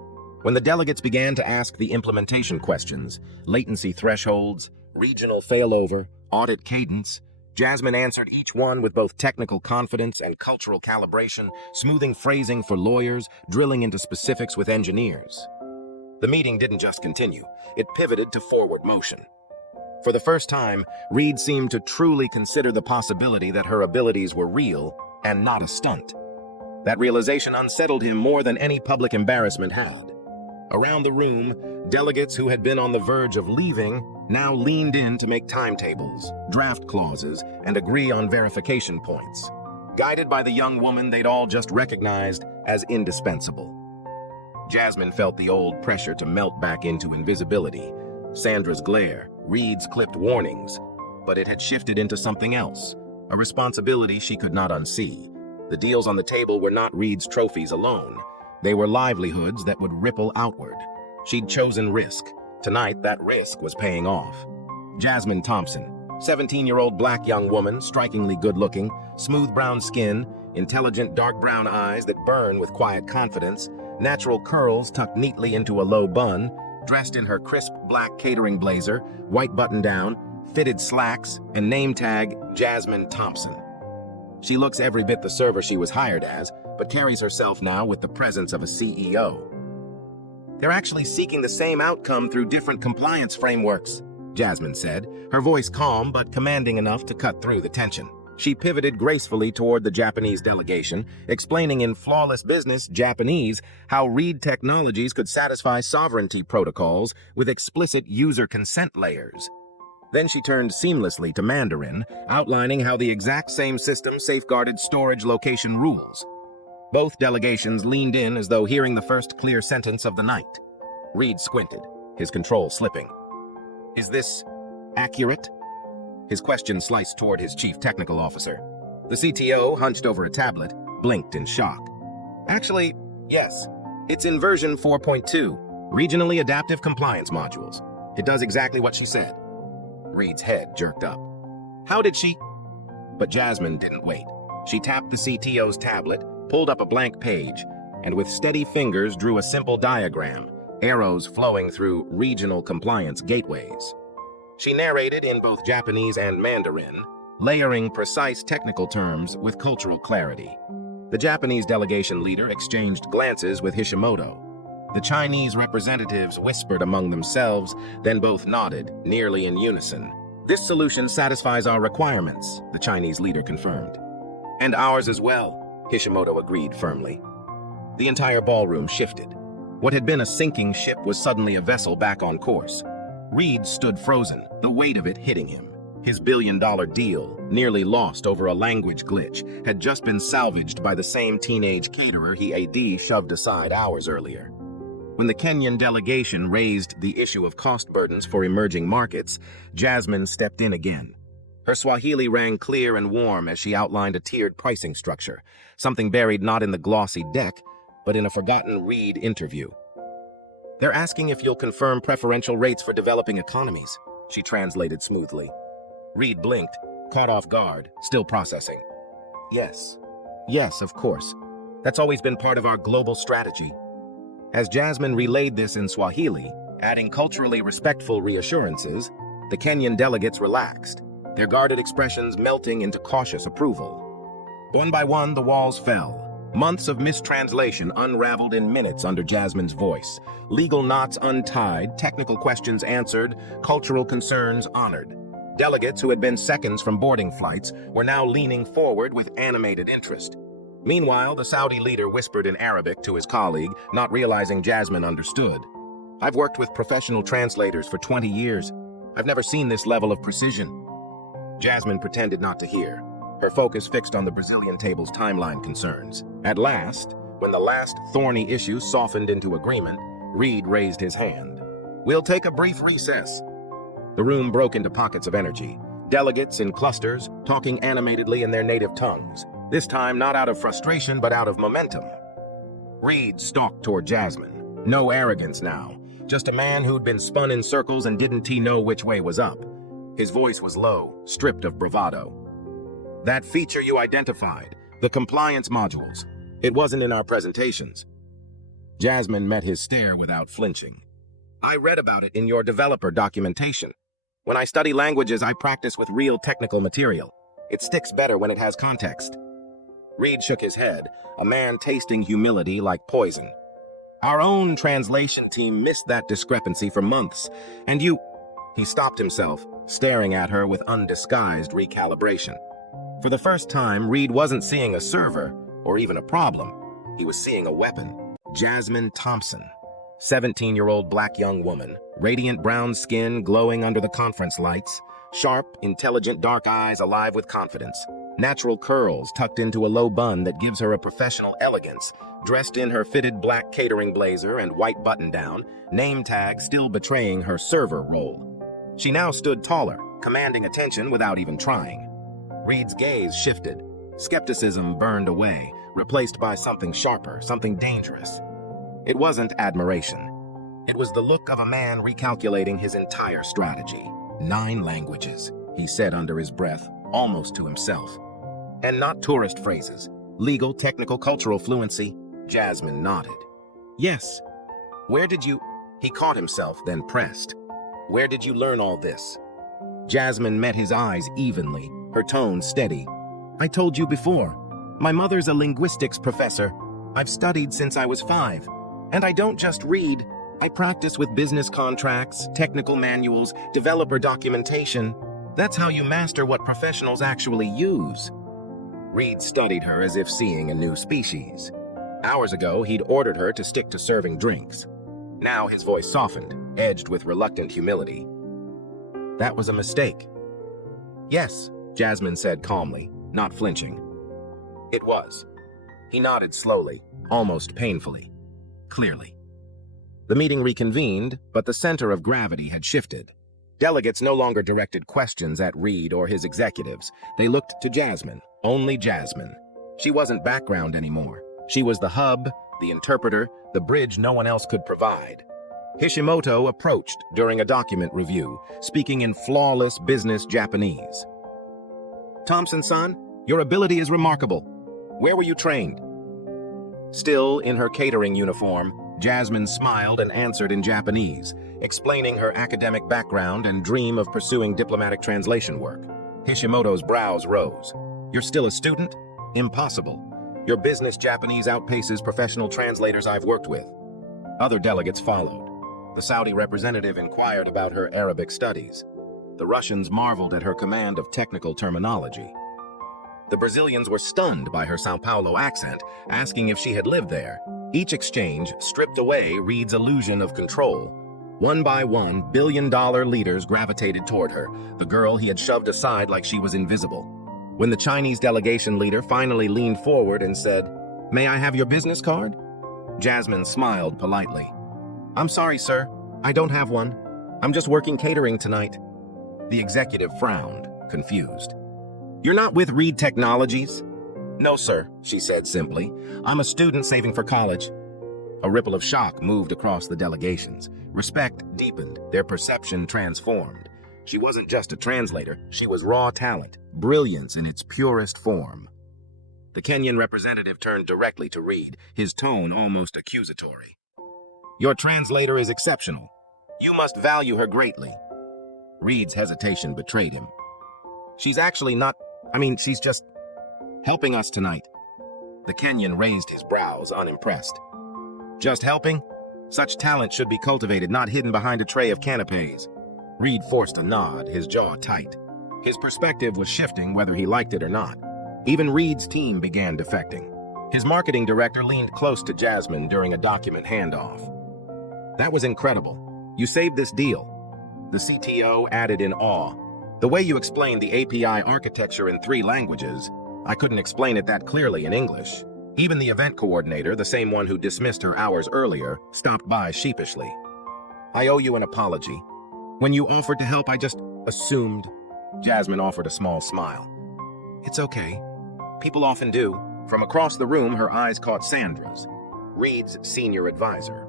When the delegates began to ask the implementation questions, latency thresholds, regional failover, audit cadence, Jasmine answered each one with both technical confidence and cultural calibration, smoothing phrasing for lawyers, drilling into specifics with engineers. The meeting didn't just continue, it pivoted to forward motion. For the first time, Reed seemed to truly consider the possibility that her abilities were real and not a stunt. That realization unsettled him more than any public embarrassment had. Around the room, delegates who had been on the verge of leaving now leaned in to make timetables, draft clauses, and agree on verification points. guided by the young woman they'd all just recognized as indispensable. Jasmine felt the old pressure to melt back into invisibility. Sandra's glare, Reed's clipped warnings, but it had shifted into something else, a responsibility she could not unsee. The deals on the table were not Reed's trophies alone. They were livelihoods that would ripple outward. She'd chosen risk. Tonight, that risk was paying off. Jasmine Thompson, 17-year-old black young woman, strikingly good-looking, smooth brown skin, intelligent dark brown eyes that burn with quiet confidence, natural curls tucked neatly into a low bun, dressed in her crisp black catering blazer, white button-down, fitted slacks, and name tag Jasmine Thompson. She looks every bit the server she was hired as, but carries herself now with the presence of a CEO. They're actually seeking the same outcome through different compliance frameworks, Jasmine said, her voice calm but commanding enough to cut through the tension. She pivoted gracefully toward the Japanese delegation, explaining in flawless business Japanese how Reed Technologies could satisfy sovereignty protocols with explicit user consent layers. Then she turned seamlessly to Mandarin, outlining how the exact same system safeguarded storage location rules. Both delegations leaned in as though hearing the first clear sentence of the night. Reed squinted, his control slipping. "Is this accurate?" His question sliced toward his chief technical officer. The CTO, hunched over a tablet, blinked in shock. "Actually, yes. It's in version 4.2, regionally adaptive compliance modules. It does exactly what she said." Reed's head jerked up. "How did she—" But Jasmine didn't wait. She tapped the CTO's tablet, pulled up a blank page, and with steady fingers drew a simple diagram, arrows flowing through regional compliance gateways. She narrated in both Japanese and Mandarin, layering precise technical terms with cultural clarity. The Japanese delegation leader exchanged glances with Hashimoto. The Chinese representatives whispered among themselves, then both nodded, nearly in unison. "This solution satisfies our requirements," the Chinese leader confirmed. "And ours as well," Hashimoto agreed firmly. The entire ballroom shifted. What had been a sinking ship was suddenly a vessel back on course. Reed stood frozen, the weight of it hitting him. His billion-dollar deal, nearly lost over a language glitch, had just been salvaged by the same teenage caterer he AD shoved aside hours earlier. When the Kenyan delegation raised the issue of cost burdens for emerging markets, Jasmine stepped in again. Her Swahili rang clear and warm as she outlined a tiered pricing structure, something buried not in the glossy deck, but in a forgotten Reed interview. "They're asking if you'll confirm preferential rates for developing economies," she translated smoothly. Reed blinked, caught off guard, still processing. Yes, of course. That's always been part of our global strategy." As Jasmine relayed this in Swahili, adding culturally respectful reassurances, the Kenyan delegates relaxed, their guarded expressions melting into cautious approval. One by one, the walls fell. Months of mistranslation unraveled in minutes under Jasmine's voice. Legal knots untied, technical questions answered, cultural concerns honored. Delegates who had been seconds from boarding flights were now leaning forward with animated interest. Meanwhile, the Saudi leader whispered in Arabic to his colleague, not realizing Jasmine understood. "I've worked with professional translators for 20 years. I've never seen this level of precision." Jasmine pretended not to hear, her focus fixed on the Brazilian table's timeline concerns. At last, when the last thorny issue softened into agreement, Reed raised his hand. "We'll take a brief recess." The room broke into pockets of energy, delegates in clusters, talking animatedly in their native tongues, this time not out of frustration but out of momentum. Reed stalked toward Jasmine. No arrogance now, just a man who'd been spun in circles and didn't know which way was up. His voice was low, stripped of bravado. "That feature you identified, the compliance modules, it wasn't in our presentations." Jasmine met his stare without flinching. "I read about it in your developer documentation. When I study languages, I practice with real technical material. It sticks better when it has context." Reed shook his head, a man tasting humility like poison. "Our own translation team missed that discrepancy for months, and you—" He stopped himself, staring at her with undisguised recalibration. For the first time, Reed wasn't seeing a server, or even a problem. He was seeing a weapon. Jasmine Thompson, 17-year-old black young woman, radiant brown skin glowing under the conference lights, sharp, intelligent dark eyes alive with confidence. Natural curls tucked into a low bun that gives her a professional elegance, dressed in her fitted black catering blazer and white button-down, name tag still betraying her server role. She now stood taller, commanding attention without even trying. Reed's gaze shifted. Skepticism burned away, replaced by something sharper, something dangerous. It wasn't admiration. It was the look of a man recalculating his entire strategy. 9 languages, he said under his breath, almost to himself. And not tourist phrases. Legal, technical, cultural fluency. Jasmine nodded. Yes. Where did you... He caught himself, then pressed. Where did you learn all this? Jasmine met his eyes evenly, her tone steady. I told you before. My mother's a linguistics professor. I've studied since I was 5. And I don't just read. I practice with business contracts, technical manuals, developer documentation. That's how you master what professionals actually use. Reed studied her as if seeing a new species. Hours ago, he'd ordered her to stick to serving drinks. Now his voice softened, edged with reluctant humility. That was a mistake. Yes, Jasmine said calmly, not flinching. It was. He nodded slowly, almost painfully. Clearly. The meeting reconvened, but the center of gravity had shifted. Delegates no longer directed questions at Reed or his executives. They looked to Jasmine, only Jasmine. She wasn't background anymore. She was the hub, the interpreter, the bridge no one else could provide. Hashimoto approached during a document review, speaking in flawless business Japanese. Thompson-san, your ability is remarkable. Where were you trained? Still in her catering uniform, Jasmine smiled and answered in Japanese, explaining her academic background and dream of pursuing diplomatic translation work. Hashimoto's brows rose. You're still a student? Impossible. Your business Japanese outpaces professional translators I've worked with. Other delegates followed. The Saudi representative inquired about her Arabic studies. The Russians marveled at her command of technical terminology. The Brazilians were stunned by her São Paulo accent, asking if she had lived there. Each exchange stripped away Reed's illusion of control. One by one, billion-dollar leaders gravitated toward her, the girl he had shoved aside like she was invisible. When the Chinese delegation leader finally leaned forward and said, "May I have your business card?" Jasmine smiled politely. "I'm sorry, sir. I don't have one. I'm just working catering tonight." The executive frowned, confused. "You're not with Reed Technologies?" "No, sir," she said simply. "I'm a student saving for college." A ripple of shock moved across the delegations. Respect deepened, their perception transformed. She wasn't just a translator, she was raw talent, brilliance in its purest form. The Kenyan representative turned directly to Reed, his tone almost accusatory. "Your translator is exceptional. You must value her greatly." Reed's hesitation betrayed him. "She's actually not, she's just helping us tonight." The Kenyan raised his brows, unimpressed. "Just helping? Such talent should be cultivated, not hidden behind a tray of canapes." Reed forced a nod, his jaw tight. His perspective was shifting whether he liked it or not. Even Reed's team began defecting. His marketing director leaned close to Jasmine during a document handoff. "That was incredible. You saved this deal." The CTO added in awe. "The way you explained the API architecture in 3 languages, I couldn't explain it that clearly in English." Even the event coordinator, the same one who dismissed her hours earlier, stopped by sheepishly. "I owe you an apology. When you offered to help, I just assumed." Jasmine offered a small smile. "It's okay. People often do." From across the room, her eyes caught Sandra's, Reed's senior advisor.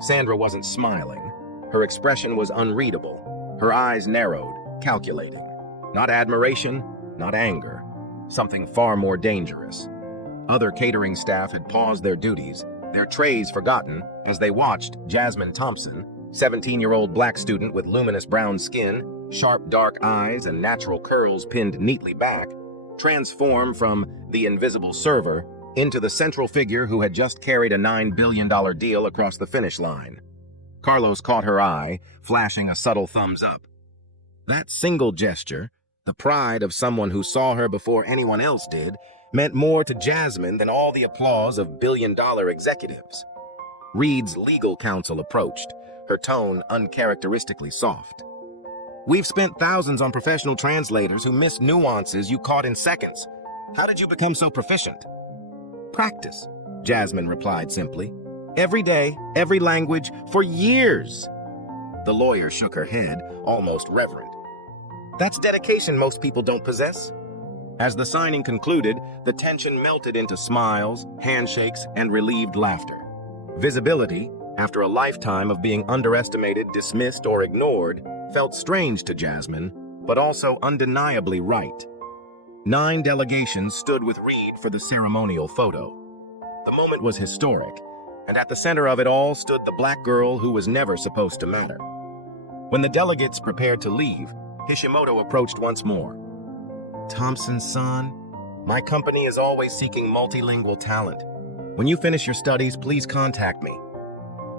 Sandra wasn't smiling. Her expression was unreadable. Her eyes narrowed, calculating. Not admiration, not anger. Something far more dangerous. Other catering staff had paused their duties, their trays forgotten, as they watched Jasmine Thompson, 17-year-old black student with luminous brown skin, sharp dark eyes, and natural curls pinned neatly back, transform from the invisible server into the central figure who had just carried a $9 billion deal across the finish line. Carlos caught her eye, flashing a subtle thumbs up. That single gesture, the pride of someone who saw her before anyone else did, meant more to Jasmine than all the applause of billion-dollar executives. Reed's legal counsel approached, her tone uncharacteristically soft. "We've spent thousands on professional translators who miss nuances you caught in seconds. How did you become so proficient? Practice, Jasmine replied simply. Every day, every language, for years. The lawyer shook her head, almost reverent. That's dedication most people don't possess. As the signing concluded, the tension melted into smiles, handshakes, and relieved laughter. Visibility, after a lifetime of being underestimated, dismissed, or ignored, felt strange to Jasmine, but also undeniably right. 9 delegations stood with Reed for the ceremonial photo. The moment was historic, and at the center of it all stood the black girl who was never supposed to matter. When the delegates prepared to leave, Hashimoto approached once more. Thompson-san, my company is always seeking multilingual talent. When you finish your studies, please contact me.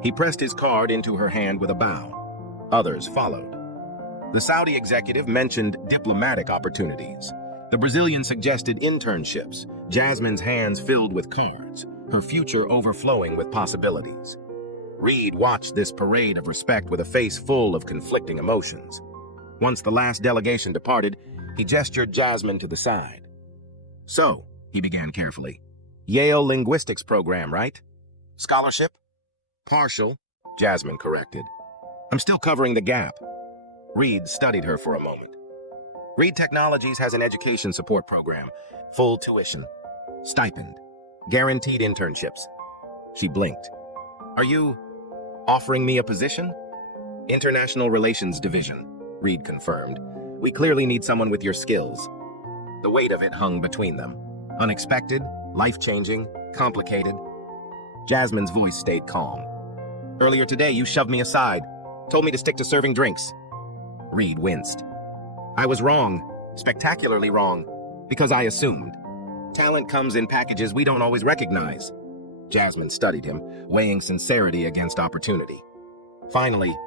He pressed his card into her hand with a bow. Others followed. The Saudi executive mentioned diplomatic opportunities. The Brazilian suggested internships, Jasmine's hands filled with cards, her future overflowing with possibilities. Reed watched this parade of respect with a face full of conflicting emotions. Once the last delegation departed, he gestured Jasmine to the side. So, he began carefully, Yale linguistics program, right? Scholarship? Partial, Jasmine corrected. I'm still covering the gap. Reed studied her for a moment. Reed Technologies has an education support program, full tuition, stipend, guaranteed internships. She blinked. Are you offering me a position? International Relations Division, Reed confirmed. We clearly need someone with your skills. The weight of it hung between them. Unexpected, life-changing, complicated. Jasmine's voice stayed calm. Earlier today, you shoved me aside, told me to stick to serving drinks. Reed winced. I was wrong, spectacularly wrong, because I assumed. Talent comes in packages we don't always recognize. Jasmine studied him, weighing sincerity against opportunity. Finally,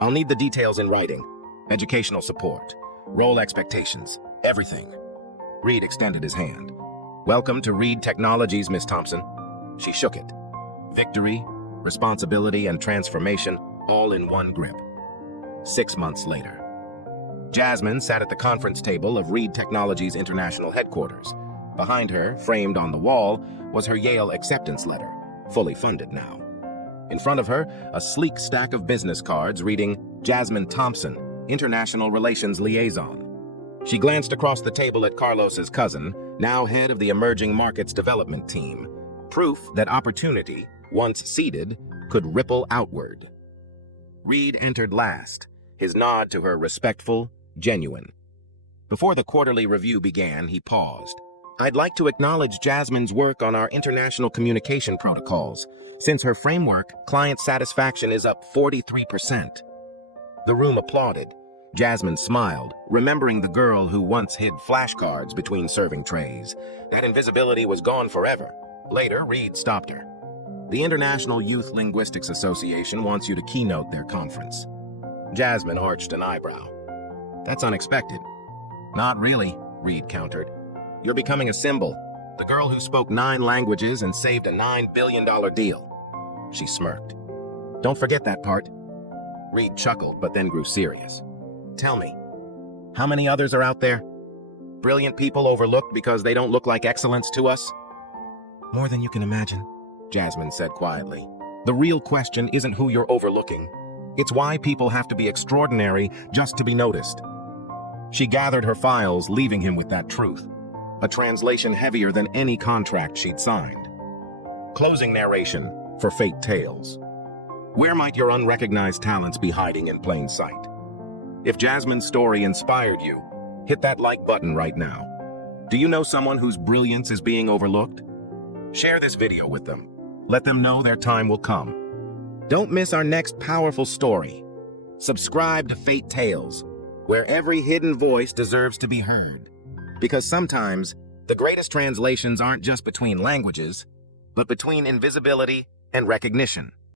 I'll need the details in writing. Educational support, role expectations, everything. Reed extended his hand. Welcome to Reed Technologies, Miss Thompson. She shook it. Victory, responsibility, and transformation, all in one grip. 6 months later. Jasmine sat at the conference table of Reed Technologies International Headquarters. Behind her, framed on the wall, was her Yale acceptance letter, fully funded now. In front of her, a sleek stack of business cards reading Jasmine Thompson, International Relations Liaison. She glanced across the table at Carlos's cousin, now head of the Emerging Markets Development Team, proof that opportunity, once seeded, could ripple outward. Reed entered last, his nod to her respectful, genuine. Before the quarterly review began, he paused. I'd like to acknowledge Jasmine's work on our international communication protocols. Since her framework, client satisfaction is up 43%. The room applauded. Jasmine smiled, remembering the girl who once hid flashcards between serving trays. That invisibility was gone forever. Later, Reed stopped her. The International Youth Linguistics Association wants you to keynote their conference. Jasmine arched an eyebrow. That's unexpected. Not really, Reed countered. You're becoming a symbol. The girl who spoke 9 languages and saved a $9 billion deal. She smirked. Don't forget that part. Reed chuckled, but then grew serious. Tell me, how many others are out there? Brilliant people overlooked because they don't look like excellence to us? More than you can imagine, Jasmine said quietly. The real question isn't who you're overlooking. It's why people have to be extraordinary just to be noticed. She gathered her files, leaving him with that truth. A translation heavier than any contract she'd signed. Closing narration for Fate Tales. Where might your unrecognized talents be hiding in plain sight? If Jasmine's story inspired you, hit that like button right now. Do you know someone whose brilliance is being overlooked? Share this video with them. Let them know their time will come. Don't miss our next powerful story. Subscribe to Fate Tales, where every hidden voice deserves to be heard. Because sometimes, the greatest translations aren't just between languages, but between invisibility and recognition.